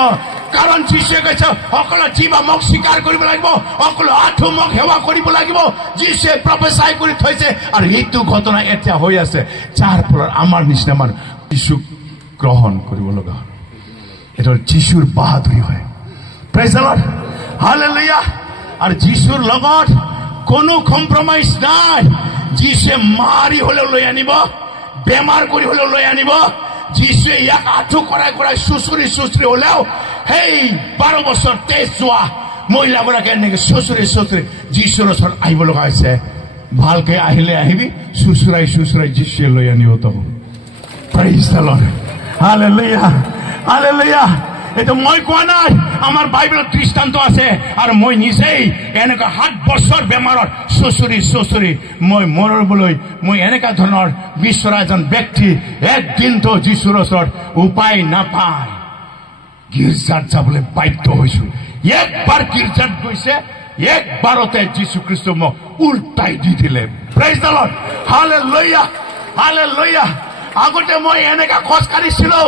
কাৰণ যীশুৱে কৈছে সকলো জীৱ মোক স্বীকাৰ কৰিব লাগিব, সকলো আঁঠু মোক সেৱা কৰিব লাগিব। যীশুৱে প্ৰফেচাই কৰি থৈছে আৰু এইটো ঘটনা এতিয়া হৈ আছে, যাৰ ফলত আমাৰ নিচিনা মানুহ যীশুক গ্ৰহণ কৰিব লগা হয়। এটা যীশুৰ বাহাদুৰি হয়। Praise the Lord, hallelujah. আৰু যীশুৰ লগত কোনো কম্প্ৰমাইজ নাই। যীশুৱে মাৰি হলেও লৈ আনিব, বেমাৰ কৰি হলেও লৈ আনিব। যীশুৱে ইয়াক আঁঠু কৰাই কৰাই চুচুৰি চুচুৰি হলেও সেই 12 বছৰ তেজ যোৱা মহিলাগৰাকী এনেকে চুচুৰি চুচুৰি যীশুৰ ওচৰত আহিব লগা হৈছে। ভালকে আহিলে আহিবি, চুচুৰাই চুচুৰাই যীশুৱে লৈ আনিব তক। Praise the Lord, hallelujah, hallelujah. এইটো মই কোৱা নাই, আমাৰ বাইবেলত দৃষ্টান্ত আছে। আৰু মই নিজেই এনেকুৱা 7 বছৰ বেমাৰত চুচুৰি চুচুৰি মই মৰবলৈ, মই এনেকুৱা ধৰণৰ বিচৰা এজন ব্যক্তি একদিনতো যীশুৰ ওচৰত উপায় নাপায় গীৰ্জাত যাবলৈ বাধ্য হৈছো। একবাৰ গীৰ্জাত গৈছে, একবাৰতে যীশু খ্ৰীষ্ট মোক উল্টাই দি দিলে। Praise the Lord, hallelujah, hallelujah. আগতে মই এনেকা খোজ কাঢ়িছিলো,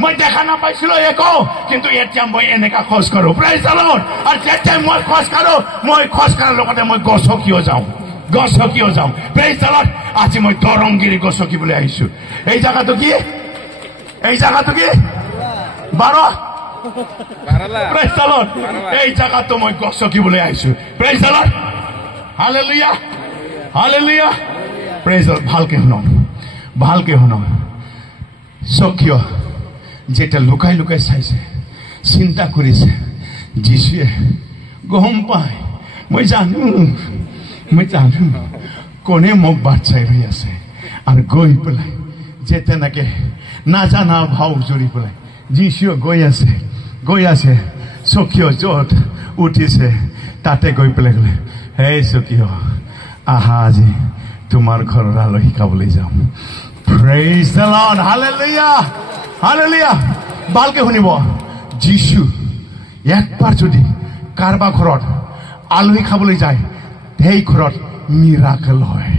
মই দেখা নাপাইছিলো একো, কিন্তু এতিয়া মই এনেকা খোজ কাঢ়ো। Praise the Lord. আৰু যেতিয়া মই খোজ কাঢ়ো, মই খোজ কাঢ়াৰ লগতে মই গছকিও যাওঁ, গছকিও যাওঁ। Praise the lord. আজি মই দৰংগিৰি গছকিবলৈ আহিছো। এই জাগাটো কি? এই জাগাটো কি? 12। Praise the lord. এই জাগাটো মই গছকিবলৈ আহিছো। Praise the Lord, hallelujah, hallelujah. Praise the lord. ভালকে শুনক, ভালকে শুনক। স্বকীয় যেতিয়া লুকাই লুকাই চাইছে, চিন্তা কৰিছে, যীশুৱে গম পায়, মই জানো, মই জানো কোনে মোক বাট চাই ৰৈ আছে। আৰু গৈ পেলাই যে তেনেকে নাজানা ভাও জুৰি পেলাই যীশুৱে গৈ আছে, গৈ আছে। স্বকীয় য'ত উঠিছে তাতে গৈ পেলাই গ'লে, হে স্বকীয় আহা, আজি তোমাৰ ঘৰৰ আলহী খাবলৈ যাম। Praise the Lord, hallelujah, hallelujah. ভালকে শুনিব। যীশু একবাৰ যদি কাৰোবাৰ ঘৰত আলহী খাবলৈ যায়, সেই ঘৰত মিৰাকেল হয়।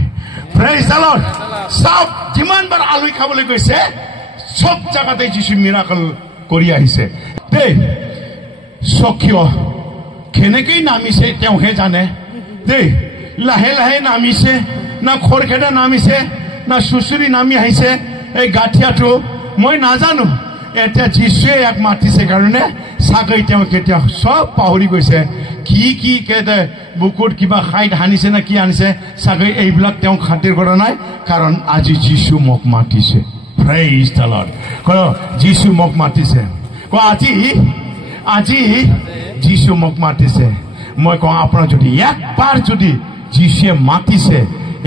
Praise the lord. সব যিমানবাৰ আলহী খাবলৈ গৈছে, সব জাগাতে যীশু মিৰাকেল কৰি আহিছে। দেই, স্বকীয় কেনেকৈ নামিছে তেওঁহে জানে। দেই, লাহে লাহে নামিছে, না খৰখেদা নামিছে, না চুচুৰি নামি আহিছে এই গাঠিয়াটো, মই নাজানো। এতিয়া যীশুৱে ইয়াক মাতিছে কাৰণে চাগৈ তেওঁ কেতিয়া সব পাহৰি গৈছে। কি কি বুকুত কিবা খাইত সানিছে না কি আনিছে, চাগৈ এইবিলাক তেওঁ খাতিৰ কৰা নাই। কাৰণ আজি যীশু মোক মাতিছে। Praise the lord. যীশু মোক মাতিছে। আজি আজি যীশু মোক মাতিছে। মই কওঁ আপোনাৰ যদি একবাৰ যদি যীশুৱে মাতিছে,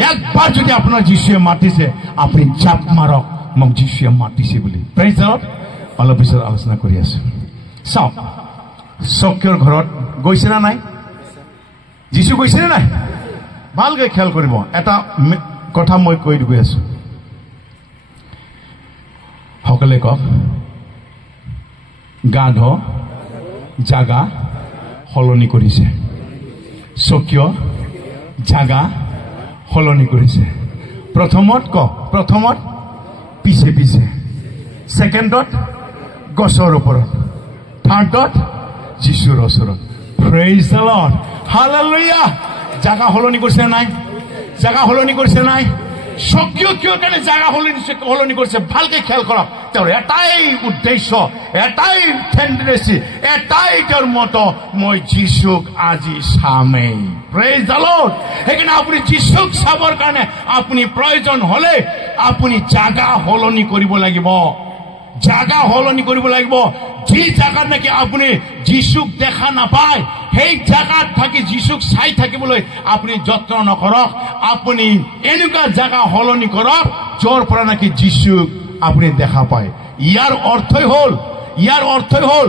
একবাৰ যদি আপোনাৰ যীশুৱে মাতিছে, আপুনি জাপ মাৰক, মোক যীশুৱে মাতিছে বুলি। Praise the lord. অলপ পিছত আলোচনা কৰি আছো। চাওক, স্বকীয়ৰ ঘৰত গৈছে না নাই? যীশু গৈছে নে নাই? ভালকে খেয়াল কৰিব। এটা কথা মই কৈ গৈ আছো, সকলে কওক। গা ধ জাগা সলনি কৰিছে। স্বকীয় জাগা সলনি কৰিছে। প্ৰথমত প্ৰথমত পিছে পিছে, ছেকেণ্ডত গছৰ ওপৰত, থাৰ্ডত যীশুৰ ওচৰত। Praise the Lord, hallelujah. জাগা সলনি কৰিছে নাই? জাগা সলনি কৰিছে নাই? স্বকীয় কিয় কাৰণে জাগা সলনি কৰিছে? ভালকে খেয়াল কৰক। তেওঁৰ এটাই উদ্দেশ্য, এটাই টেন্ডেন্সি, এটাই তেওঁৰ মত, মই যীশুক আজি চামেই। Praise the lord. সেইকাৰণে আপুনি যীশুক চাবৰ কাৰণে আপুনি প্ৰয়োজন হলে আপুনি জাগা সলনি কৰিব লাগিব। জাগা সলনি কৰিব লাগিব। যি জাগাত নেকি আপুনি যীশুক দেখা নাপায়, সেই জাগাত থাকি যীশুক চাই থাকিবলৈ আপুনি যত্ন নকৰক। আপুনি এনেকুৱা জাগা সলনি কৰক য'ৰ পৰা নেকি যীশুক আপুনি দেখা পায়। ইয়াৰ অৰ্থই হ'ল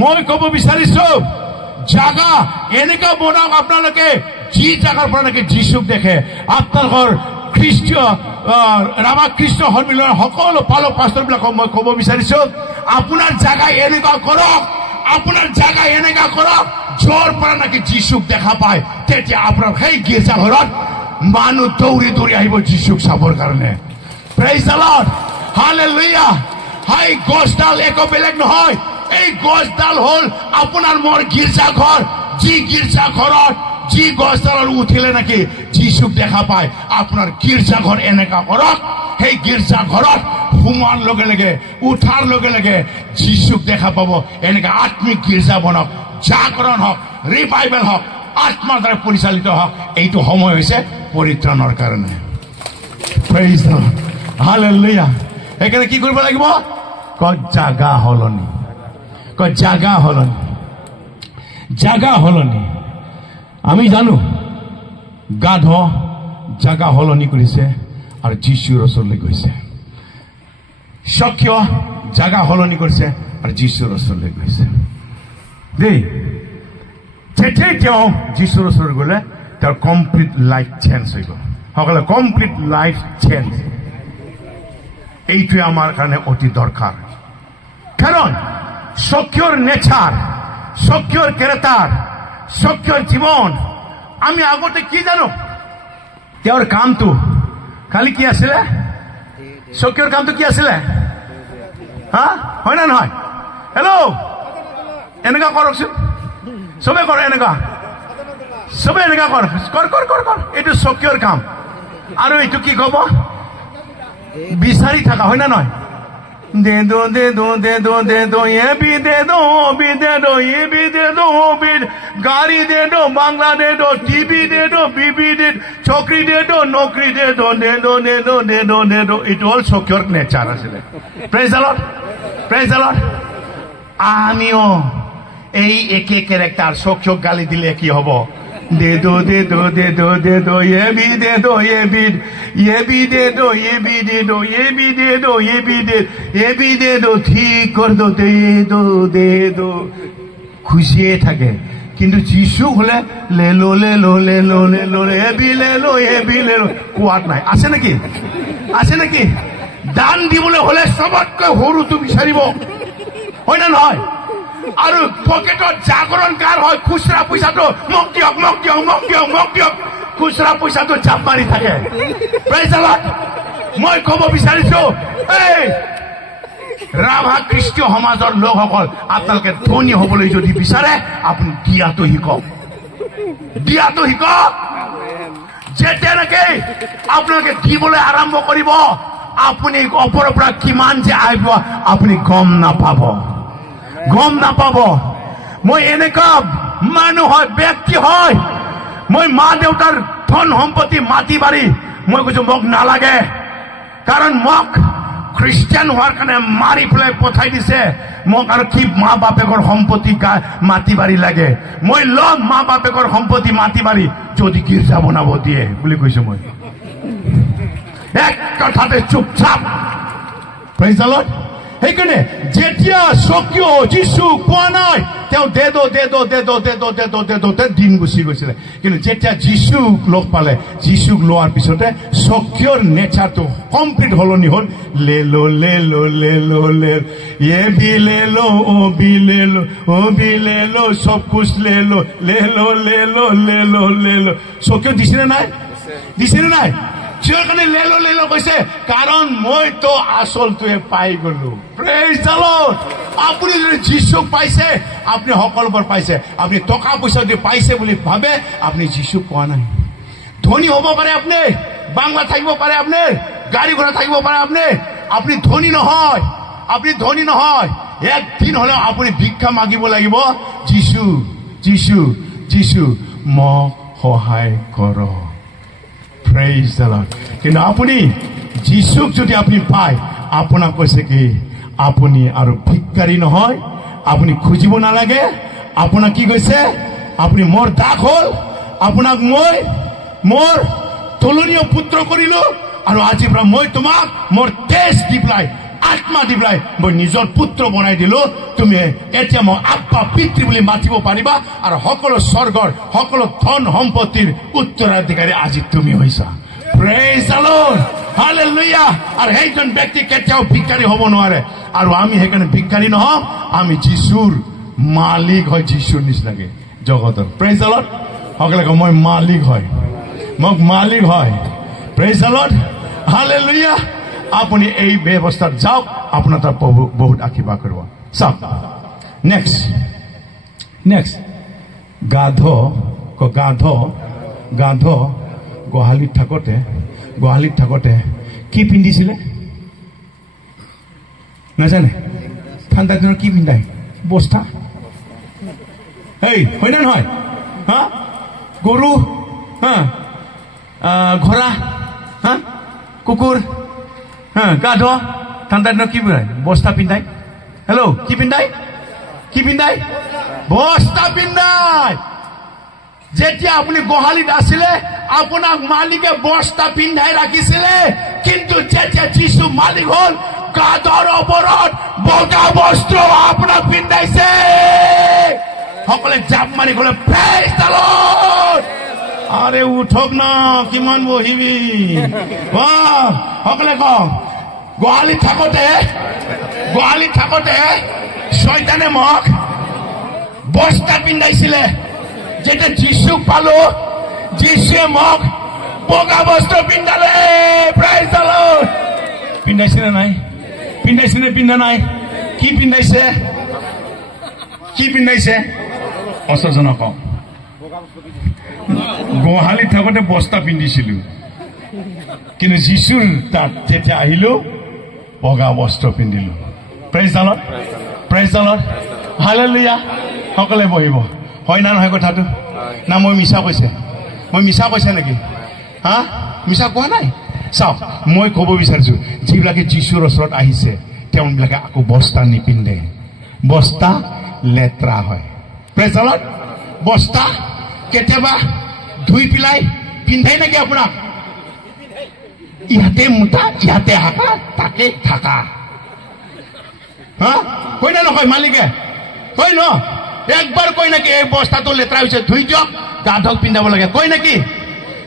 মই ক'ব বিচাৰিছো, জাগা এনেকুৱা বনাওক আপোনালোকে যি জাগাৰ পৰা নেকি যীশুক দেখে। আপোনালোকৰ খ্ৰীষ্টীয় ৰামকৃষ্ণ সন্মিলনৰ সকলো পালক পাষ্টৰবিলাকক মই ক'ব বিচাৰিছো, আপোনাৰ জাগা এনেকুৱা কৰক, আপোনাৰ জাগা এনেকুৱা কৰক য'ৰ পৰা নেকি যীশুক দেখা পায়। তেতিয়া আপোনাৰ সেই গীৰ্জা ঘৰত মানুহ দৌৰি দৌৰি আহিব যীশুক চাবৰ কাৰণে। Praise the Lord, hallelujah. হাই গছডাল একো বেলেগ নহয়, এই গছডাল হ'ল আপোনাৰ মোৰ গীৰ্জা ঘৰ। যি গীৰ্জা ঘৰত যি গছডালৰ উঠিলে নাকি যীশুক দেখা পায়, আপোনাৰ গীৰ্জা ঘৰ এনেকা কৰক। সেই গীৰ্জা ঘৰত সোমোৱাৰ লগে লগে, উঠাৰ লগে লগে যীশুক দেখা পাব। এনেকা আত্মিক গীৰ্জা বনক, জাগৰণ হওক, ৰিভাইভেল হওক, আত্মাৰ দ্বাৰা পৰিচালিত হওক। এইটো সময় হৈছে পৰিত্ৰাণৰ কাৰণে। Praise the Lord, hallelujah. সেইকাৰণে কি কৰিব লাগিব? জাগা সলনি, জাগা সলনি, জাগা সলনি। আমি জানো গাধ জাগা সলনি কৰিছে আৰু যীশুৰ ওচৰলৈ গৈছে। স্বকীয় জাগা সলনি কৰিছে আৰু যীশুৰ ওচৰলৈ গৈছে। দেই, যেতিয়াই তেওঁ যীশুৰ ওচৰত গ'লে তেওঁৰ কমপ্লিট লাইফ চেঞ্জ হৈ গ'ল। সকলে কমপ্লিট লাইফ চেঞ্জ। এইটোৱে আমাৰ কাৰণে অতি দৰকাৰ। কাৰণ স্বকীয়ৰ নেচাৰ, স্বকীয়ৰ কেৰেক্টাৰ, স্বকীয়ৰ জীৱন আমি আগতে কি জানো? তেওঁৰ কামটো খালি কি আছিলে? স্বকীয়ৰ কামটো কি আছিলে? হয় না নহয়? হেল্ল', এনেকুৱা কৰকচোন, চবে কৰে এনেকুৱা, চবে এনেকুৱা কৰ, এইটো স্বকীয়ৰ কাম। আৰু এইটো কি কব? বিচাৰি থাকা, হয় না নহয়? দে দো দে দো দে দো দে দো, A B De do, O B De do, A B De do, O B, গাড়ি দে দো, বাংলা দে দো, টিভি দে দো, বিবি দে, চাকরি দে দো, নকরি দে দো, দে দো দে দো দে দো দে দো। ইটো হল স্বকীয়ৰ নেচাৰ আছিলে। Praise the Lord, praise the lord. আমিও এই একে কেৰেক্টাৰ স্বকীয়ক গালি দিলে কি হব? দে দো দে দো দে দো দে দো, A B De do, A B De do, A B De do, A B De do, A B দে দো, ঠিক কর দো, দে দো দে দো। খুশিয়ে থাকে। কিন্তু যীশু হলে লে লো লে লো লে লো লে লো, এ বি লে লো, এ বি লে লো। কোৱাত নাই। আছে নেকি? আছে নেকি? দান দিবলৈ হলে সবতকৈ সৰুটো বিচাৰিব, হয় না নহয়? আৰু পকেটত জাগৰণ কাৰ হয়? খুচৰা পইচাটো মোক দিয়ক, মোক দিয়ক, মোক দিয়ক, মোক দিয়ক। খুচৰা পইচাটো জাপ মাৰি থাকে। Praise the lord. মই ক'ব বিচাৰিছো, এই ৰাভা খ্ৰীষ্টীয় সমাজৰ লোকসকল, আপোনালোকে ধনী হবলৈ যদি বিচাৰে আপুনি দিয়াটো শিকক, দিয়াটো শিকক। যেতিয়া নেকি আপোনালোকে দিবলৈ আৰম্ভ কৰিব, আপুনি ওপৰৰ পৰা কিমান যে আহিব আপুনি গম নাপাব, গম নাপাব। মই এনেকুৱা মানুহ হয়, ব্যক্তি হয়, মই মা দেউতাৰ ধন সম্পত্তি মাটি বাৰী মই কৈছো মোক নালাগে। কাৰণ মোক খ্ৰীষ্টিয়ান হোৱাৰ কাৰণে মাৰি পেলাই পঠাই দিছে। মোক আৰু কি মা বাপেকৰ সম্পত্তি মাটি বাৰী লাগে? মই ল'ম মা বাপেকৰ সম্পত্তি মাটি বাৰী যদি গীৰ্জা বনাব দিয়ে বুলি কৈছো। মই এক কথাতে চুপচাপ। Praise the lord. সেইকাৰণে যেতিয়া স্বকীয় যীশু পোৱা নাই, তেওঁ দে দো দে দো দে দো দে দো দে দো দে দোতে দিন গুচি গৈছিলে। কিন্তু যেতিয়া যীশুক লগ পালে, যীশুক লোৱাৰ পিছতে স্বকীয়ৰ নেচাৰটো কমপ্লিট সলনি হ'ল। লে লো লে লো লে লো লে, এ বি লে লো, ও বি লে লো, ও বি লে লো, সব কুছ লে লো, লে লো লে লো লে লো লে লো। স্বকীয় দিছেনে নাই? দিছেনে নাই? চিঞৰকাৰণে লেলো কৈছে, কাৰণ মই তো আচলটোৱে পাই গলো। Praise the lord. আপুনি যদি যীশুক পাইছে, আপুনি সকলোবোৰ পাইছে। আপুনি টকা পইচা যদি পাইছে বুলি ভাবে, আপুনি যীশুক পোৱা নাই। ধনী হ'ব পাৰে আপুনি, বাংলা থাকিব পাৰে আপুনি, গাড়ী ঘোড়া থাকিব পাৰে আপুনি ধনী নহয়, আপুনি ধনী নহয়। একদিন হলেও আপুনি ভিক্ষা মাগিব লাগিব, যীশু যীশু যীশু মোক সহায় কৰ। Praise the lord. কিন্তু আপুনি যীশুক যদি আপুনি পায়, আপোনাক কৈছে কি আপুনি আৰু ভিক্ষাৰী নহয়, আপুনি খুজিব নালাগে। আপোনাক কি কৈছে, আপুনি মোৰ দাস হল, আপোনাক মই মোৰ তুলনীয় পুত্ৰ কৰিলো, আৰু আজিৰ পৰা মই তোমাক মোৰ তেজ দি পেলাই, আত্মা দি পেলাই মই নিজৰ পুত্ৰ বনাই দিলো। তুমি এতিয়া মোক আব্বা পিতৃ বুলি মাতিব পাৰিবা, আৰু সকলো স্বৰ্গৰ সকলো ধন সম্পত্তিৰ উত্তৰাধিকাৰী আজি তুমি হৈছা। Praise the Lord, hallelujah. আৰু সেইজন ব্যক্তি কেতিয়াও ভিক্ষাৰী হ'ব নোৱাৰে, আৰু আমি সেইকাৰণে ভিক্ষাৰী নহম, আমি যীশুৰ মালিক হয়, যীশুৰ নিচিনাকে জগতৰ। Praise the lord. সকলোকে কওঁ মই মালিক হয়, মোক মালিক হয়। Praise the Lord, hallelujah. আপুনি এই ব্যৱস্থাত যাওক, আপোনাৰ তাৰ বহুত আশীৰ্বাদ কৰিব। চাওক নেক্সট গাধ গোহালিত থাকোতে কি পিন্ধিছিলে নাজানে? ঠাণ্ডা দিনত কি পিন্ধাই? বস্তা। হয় না নহয়? গৰু, ঘোঁৰা, কুকুৰ, গাধ, ঠাণ্ডা দিনত কি পিন্ধাই? বস্তা পিন্ধাই। হেল্ল', কি পিন্ধাই? বস্তা পিন্ধাই। যেতিয়া আপুনি গোহালিত আছিলে, আপোনাক মালিকে বস্তা পিন্ধাই ৰাখিছিলে, কিন্তু যেতিয়া যীশু মালিক হল, গাধৰ ওপৰত বগা বস্ত্ৰ আপোনাক পিন্ধাইছে। সকলে জাপ মাৰি গলে প্ৰেইজ দ্য লৰ্ড। আৰে উঠক না, কিমান বহিবি। সকলে কওক, গোহালিত থাকোতে শয়তানে মোক বস্তা পিন্ধাইছিলে, যেতিয়া যীশুক পালো, যীশুৱে মোক বগা বস্ত্ৰ পিন্ধালে। Praise the Lord. পিন্ধাইছিলে নাই? পিন্ধা নাই? কি পিন্ধাইছে? অচজনক কওঁ, গোহালিত থাকোতে বস্তা পিন্ধিছিলো, কিন্তু যীশুৰ তাত যেতিয়া আহিলো, বগা বস্ত্ৰ পিন্ধিলো। Praise the Lord, praise the Lord, hallelujah. সকলে বহিব। হয় না নহয় কথাটো? না মই মিছা কৈছে নেকি? মিছা কোৱা নাই। চাওক, মই কব বিচাৰিছো, যিবিলাকে যীশুৰ ওচৰত আহিছে, তেওঁবিলাকে আকৌ বস্তা নিপিন্ধে। বস্তা লেতেৰা হয়। Praise the lord. বস্তা কেতিয়াবা ধুই পেলাই পিন্ধাই নেকি আপোনাক? ইহাতে মোটা, ইহাতে হাতা, তাকে থাকা। কই না নকয় মালিকে? কই ন? একবাৰ কই নাকি এই বস্তাটো লেতেৰা হৈছে, ধুই দিয়ক, গাধক পিন্ধাব লাগে, কই নাকি?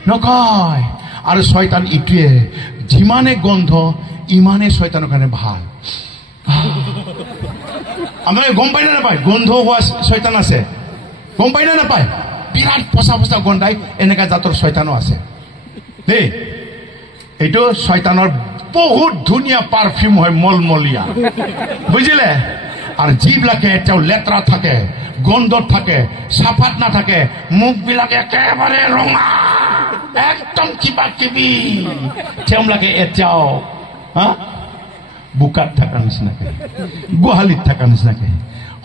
নকয়। আৰু শয়তান ইটোৱে, যিমানে গন্ধ ইমানে শয়তানৰ কাৰণে ভাল। আপোনালোকে গম পাই নে নাপায়? গন্ধ হোৱা শয়তান আছে, গম পাই নে নাপায়? বিৰাট পচা গন্ধাই, এনেকা জাতৰ শয়তানো আছে দেই। এইটো শয়তানৰ বহুত ধুনীয়া পাৰফিউম হয়, মলমলীয়া, বুজিলে? আৰু যিবিলাকে তেওঁ লেতেৰা থাকে, গন্ধত থাকে, চাফাত নাথাকে, মুখবিলাক একেবাৰে ৰঙা, একদম কিবা কিবি, তেওঁবিলাকে এতিয়াও বোকাত থকা নিচিনাকে, গোহালিত থকা নিচিনাকে।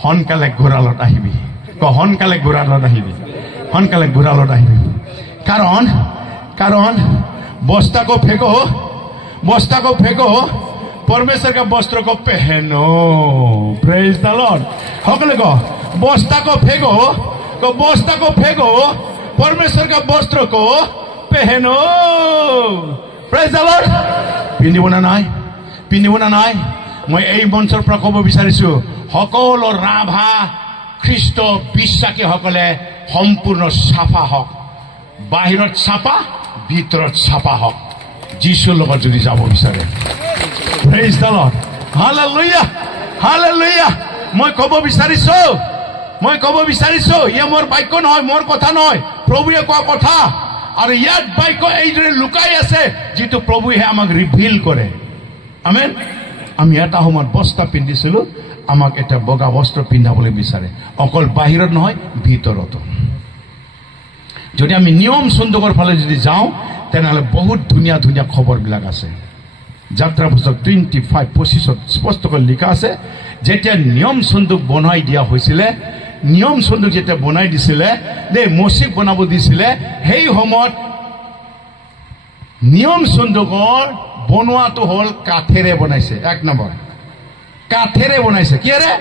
সোনকালে ঘোঁৰালত আহিবি, সোনকালে ঘোঁৰালত আহিবি। कारण बस्ता को फेंको, परमेश्वर का वस्त्र को पहनो। Praise the Lord. সকলে को बस्ता को फेंको, परमेश्वर का वस्त्र को पहनो। Praise the Lord. পিন্ধিব না নাই মই এই মঞ্চৰ পৰা ক'ব বিচাৰিছো, সকলো ৰাভা খ্ৰীষ্ট বিশ্বাসী সকলে সম্পূৰ্ণ চাফা হওক, বাহিৰত চাফা, ভিতৰত চাফা হওক, যীশুৰ লগত যদি যাব বিচাৰে। Praise the Lord. Hallelujah, hallelujah. মই ক'ব বিচাৰিছো, ইয়ে মোৰ বাক্য নহয়, মোৰ কথা নহয়, প্ৰভুৱে কোৱা কথা। আৰু ইয়াত বাক্য এইদৰে লুকাই আছে যিটো প্ৰভুহে আমাক ৰিভিল কৰে আমেন আমি এটা সময়ত বস্ত্ৰ পিন্ধিছিলো আমাক এটা বগা বস্ত্ৰ পিন্ধাবলৈ বিচাৰে অকল বাহিৰত নহয় ভিতৰতো যদি আমি নিয়ম সন্দুকৰ ফালে যদি যাওঁ তেনেহলে বহুত ধুনীয়া ধুনীয়া খবৰবিলাক আছে যাত্ৰা পুস্তক 25:25 স্পষ্টকৈ লিখা আছে যেতিয়া নিয়ম সন্দুক বনাই দিয়া হৈছিলে নিয়ম সন্দুক যেতিয়া বনাই দিছিলে মচিক বনাব দিছিলে সেই সময়ত নিয়ম সন্দুকৰ বনোৱাটো হল কাঠেৰে বনাইছে এক নম্বৰ কাঠেৰে বনাইছে কিৰে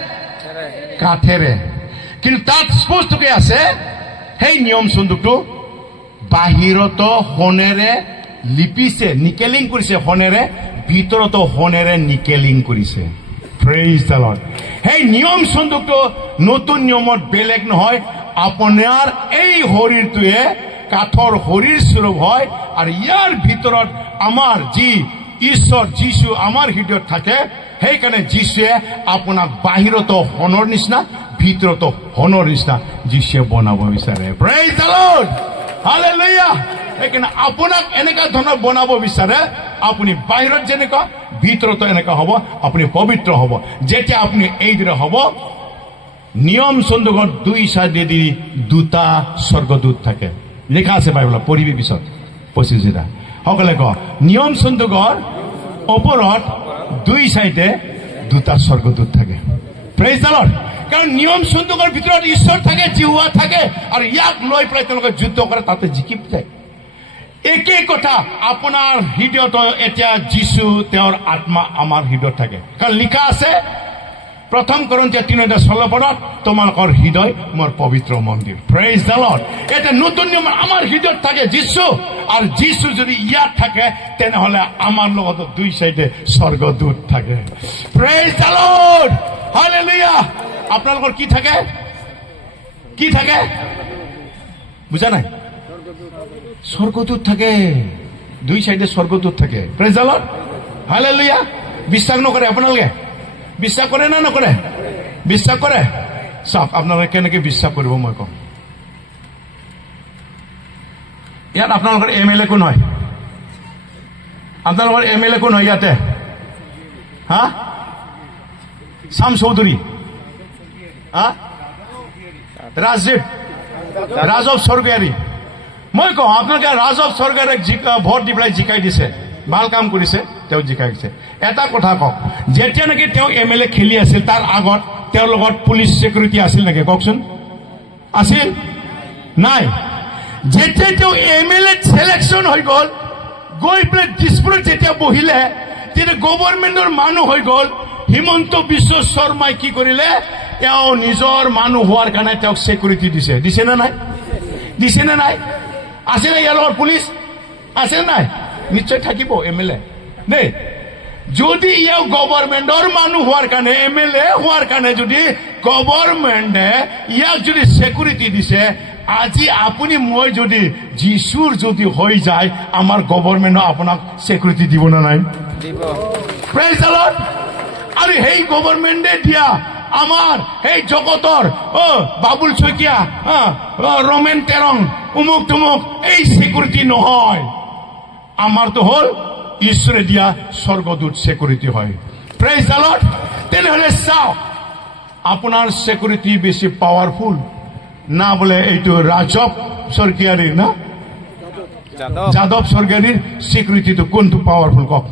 কাঠেৰে কিন্তু তাত স্পষ্টকৈ আছে সেই নিয়ম সন্দুকটো বাহিৰতো সোণেৰে লিপিছে নিকেলিং কৰিছে সোণেৰে ভিতৰতো সোণেৰে নিকেলিং কৰিছে প্ৰেইজ দ্য লৰ্ড সেই নিয়ম সন্দুকটো নতুন নিয়মত বেলেগ নহয় আপোনাৰ এই শৰীৰটোৱে কাঠৰ শৰীৰ স্বৰূপ হয় আৰু ইয়াৰ ভিতৰত আমাৰ যি ঈশ্বৰ যীশু আমাৰ হৃদয়ত থাকে সেইকাৰণে যীশুৱে আপোনাক বাহিৰতো সোণৰ নিচিনা ভিতৰতো সোণৰ নিচিনা যীশুৱে বনাব বিচাৰে প্ৰেইজ দ্য লৰ্ড হালেলুয়া সেইকাৰণে আপোনাক এনেকুৱা ধৰণৰ বনাব বিচাৰে আপুনি বাহিৰত যেনেকুৱা ভিতৰতো এনেকুৱা হ'ব আপুনি পবিত্ৰ হ'ব যেতিয়া আপুনি এইদৰে হ'ব নিয়ম সন্দুকৰ দুই চাইডেদি দুটা স্বৰ্গদূত থাকে লিখা আছে বাইবেলত পঢ়িবি পিছত 25 সকলে কয় নিয়ম সন্দুকৰ ওপৰত দুই চাইডে দুটা স্বৰ্গদূত থাকে প্ৰেইজ দ্য লৰ্ড কাৰণ নিয়ম সন্দুকৰ ভিতৰত ঈশ্বৰ থাকে জিহুৱা থাকে আৰু ইয়াক লৈ পেলাই তেওঁলোকে যুদ্ধ কৰে তাতে জিকি যায় একেই কথা আপোনাৰ হৃদয়ত এতিয়া যীশু তেওঁৰ আত্মা আমাৰ হৃদয়ত থাকে কাৰণ লিখা আছে প্ৰথম কৰিন্থিয়া 3:16 তোমালোকৰ হৃদয় মোৰ পবিত্ৰ মন্দিৰ প্ৰেইজ দ্য লৰ্ড এটা নতুন নিয়ম আমাৰ হৃদয়ত থাকে যীশু আৰু যীশু যদি ইয়াত থাকে তেনেহলে আমাৰ লগত দুই সাইডে স্বৰ্গদূত থাকে প্ৰেইজ দ্য লৰ্ড হালেলুয়া আপোনালোকৰ কি থাকে বুজা নাই স্বৰ্গদূত থাকে দুই সাইডে স্বৰ্গদূত থাকে প্ৰেইজ দ্য লৰ্ড হালেলুয়া বিশ্বাস নকৰে আপোনালোকে বিশ্বাস কৰে না নকৰে বিশ্বাস কৰে চাওক আপোনালোকে কেনেকৈ বিশ্বাস কৰিব মই কম ইয়াত আপোনালোকৰ এমএলএ কোন হয় আপোনালোকৰ এমএলএ কোন হয় ইয়াতে হা শাম চৌধুৰী হা ৰাজীৱ স্বৰ্গীয়াৰী মই কওঁ আপোনালোকে ৰাজীৱ স্বৰ্গীয়াৰীক ভোট দি পেলাই জিকাই দিছে ভাল কাম কৰিছে তেওঁ জিকাই দিছে এটা কথা কওক যেতিয়া নেকি তেওঁ এমএলএ খেলি আছিল তাৰ আগত তেওঁৰ লগত পুলিচ সিকিউৰিটি আছিল নেকি কওকচোন আছিল নাই যেতিয়া তেওঁ এমএলএ সিলেকশন হৈ গল গৈ পেলাই দিছপুৰত যেতিয়া বহিলে তেতিয়া গভৰ্ণমেণ্টৰ মানুহ হৈ গল হিমন্ত বিশ্ব শৰ্মাই কি কৰিলে তেওঁ নিজৰ মানুহ হোৱাৰ কাৰণে তেওঁক সিকিউৰিটি দিছে নে নাই আছে নে ইয়াৰ লগত পুলিচ আছে নাই নিশ্চয় থাকিব এমএলএ দেই যদি ইয়াক গভৰ্ণমেণ্টৰ মানুহ হোৱাৰ কাৰণে এমএলএ হোৱাৰ কাৰণে যদি গভৰ্ণমেণ্টে ইয়াক যদি সিকিউৰিটি দিছে আজি আপুনি মই যদি যীশুৰ যদি হৈ যায় আমাৰ গভৰ্ণমেণ্টে আপোনাক সিকিউৰিটি দিব না নাই দিব প্ৰেইজ দ্য লৰ্ড আৰু সেই গভৰ্ণমেণ্টে দিয়া আমাৰ এই জগতৰ বাবুল শইকীয়া ৰমেন তেৰং উমুক তুমুক এই সিকিউৰিটি নহয় আমাৰতো হল ঈশ্বৰে দিয়া স্বৰ্গদূত সিকিউৰিটি হয় প্ৰেইজ দ্য লৰ্ড তেনেহলে চাওক আপোনাৰ সিকিউৰিটি বেছি পাৱাৰফুল না বোলে এইটো ৰাজীৱ স্বৰ্গীয়াৰীৰ না যাদৱ স্বৰ্গীয়াৰীৰ সিকিউৰিটিটো কোনটো পাৱাৰফুল কওক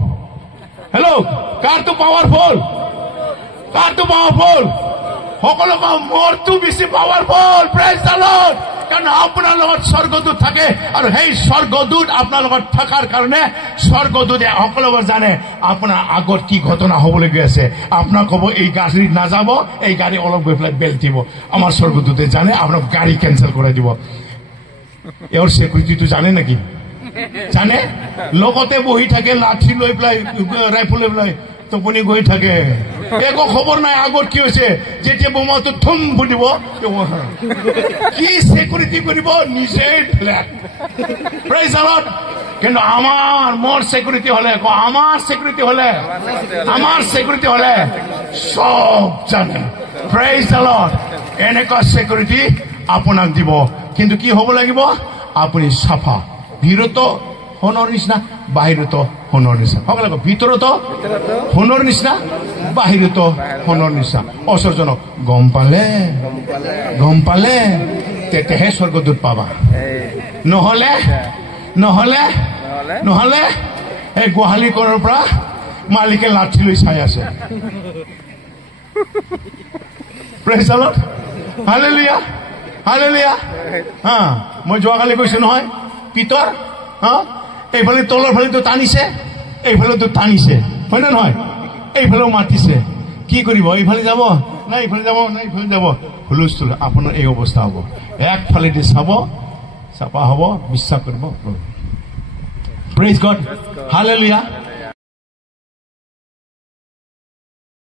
হেল্ল' কাৰটো পাৱাৰফুল সকলো মোৰটো বেছি পাৱাৰফুল প্ৰেইজ দ্য লৰ্ড কাৰণ আপোনাৰ লগত স্বৰ্গদূত থাকে আৰু সেই স্বৰ্গদূত আপোনাৰ লগত থকাৰ কাৰণে স্বৰ্গদূতে সকলোবোৰ জানে আপোনাৰ আগত কি ঘটনা হ'বলৈ গৈ আছে আপোনাক ক'ব এই গাড়ী নাযাব এই গাড়ী অলপ গৈ পেলাই বেল দিব আমাৰ স্বৰ্গদূতে জানে আপোনাক গাড়ী কেঞ্চেল কৰাই দিব এওঁৰ সিকিউৰিটিটো জানে নেকি জানে লগতে বহি থাকে লাঠি লৈ পেলাই ৰাইফল লৈ পেলাই টোপনি গৈ থাকে একো খবৰ নাই আগত কি হৈছে যেতিয়া বোমাটো থুম ফুটিব কি সিকিউৰিটি কৰিব নিজে প্ৰেইজ দ্য লৰ্ড কিন্তু মোৰ সিকিউৰিটি হলে সব জানে প্ৰেইজ দ্য লৰ্ড এনেকুৱা সিকিউৰিটি আপোনাক দিব কিন্তু কি হ'ব লাগিব আপুনি চাফা ভিতৰত সোণৰ নিচিনা বাহিৰত সোণৰ নিচিনা সকলে কওক ভিতৰত সোণৰ নিচিনা বাহিৰত সোণৰ নিচিনা ওচৰজনক গম পালে তেতিয়াহে স্বৰ্গদূত পাবা নহলে নহলে নহলে এই গোহালি কৰৰ পৰা মালিকে লাঠি লৈ চাই আছে praise the Lord hallelujah hallelujah মই যোৱাকালি কৈছো নহয় পিতৰ এইফালে তলৰ ফালেতো টানিছে এইফালেতো টানিছে হয় নে নহয় এইফালেও মাতিছে কি কৰিব এইফালে যাব না এইফালে যাব না এইফালে যাব হুলস্থুল আপোনাৰ এই অৱস্থা হ'ব একফালেদি চাপা হ'ব বিশ্বাস কৰিব প্ৰেজ গড হালেলুয়া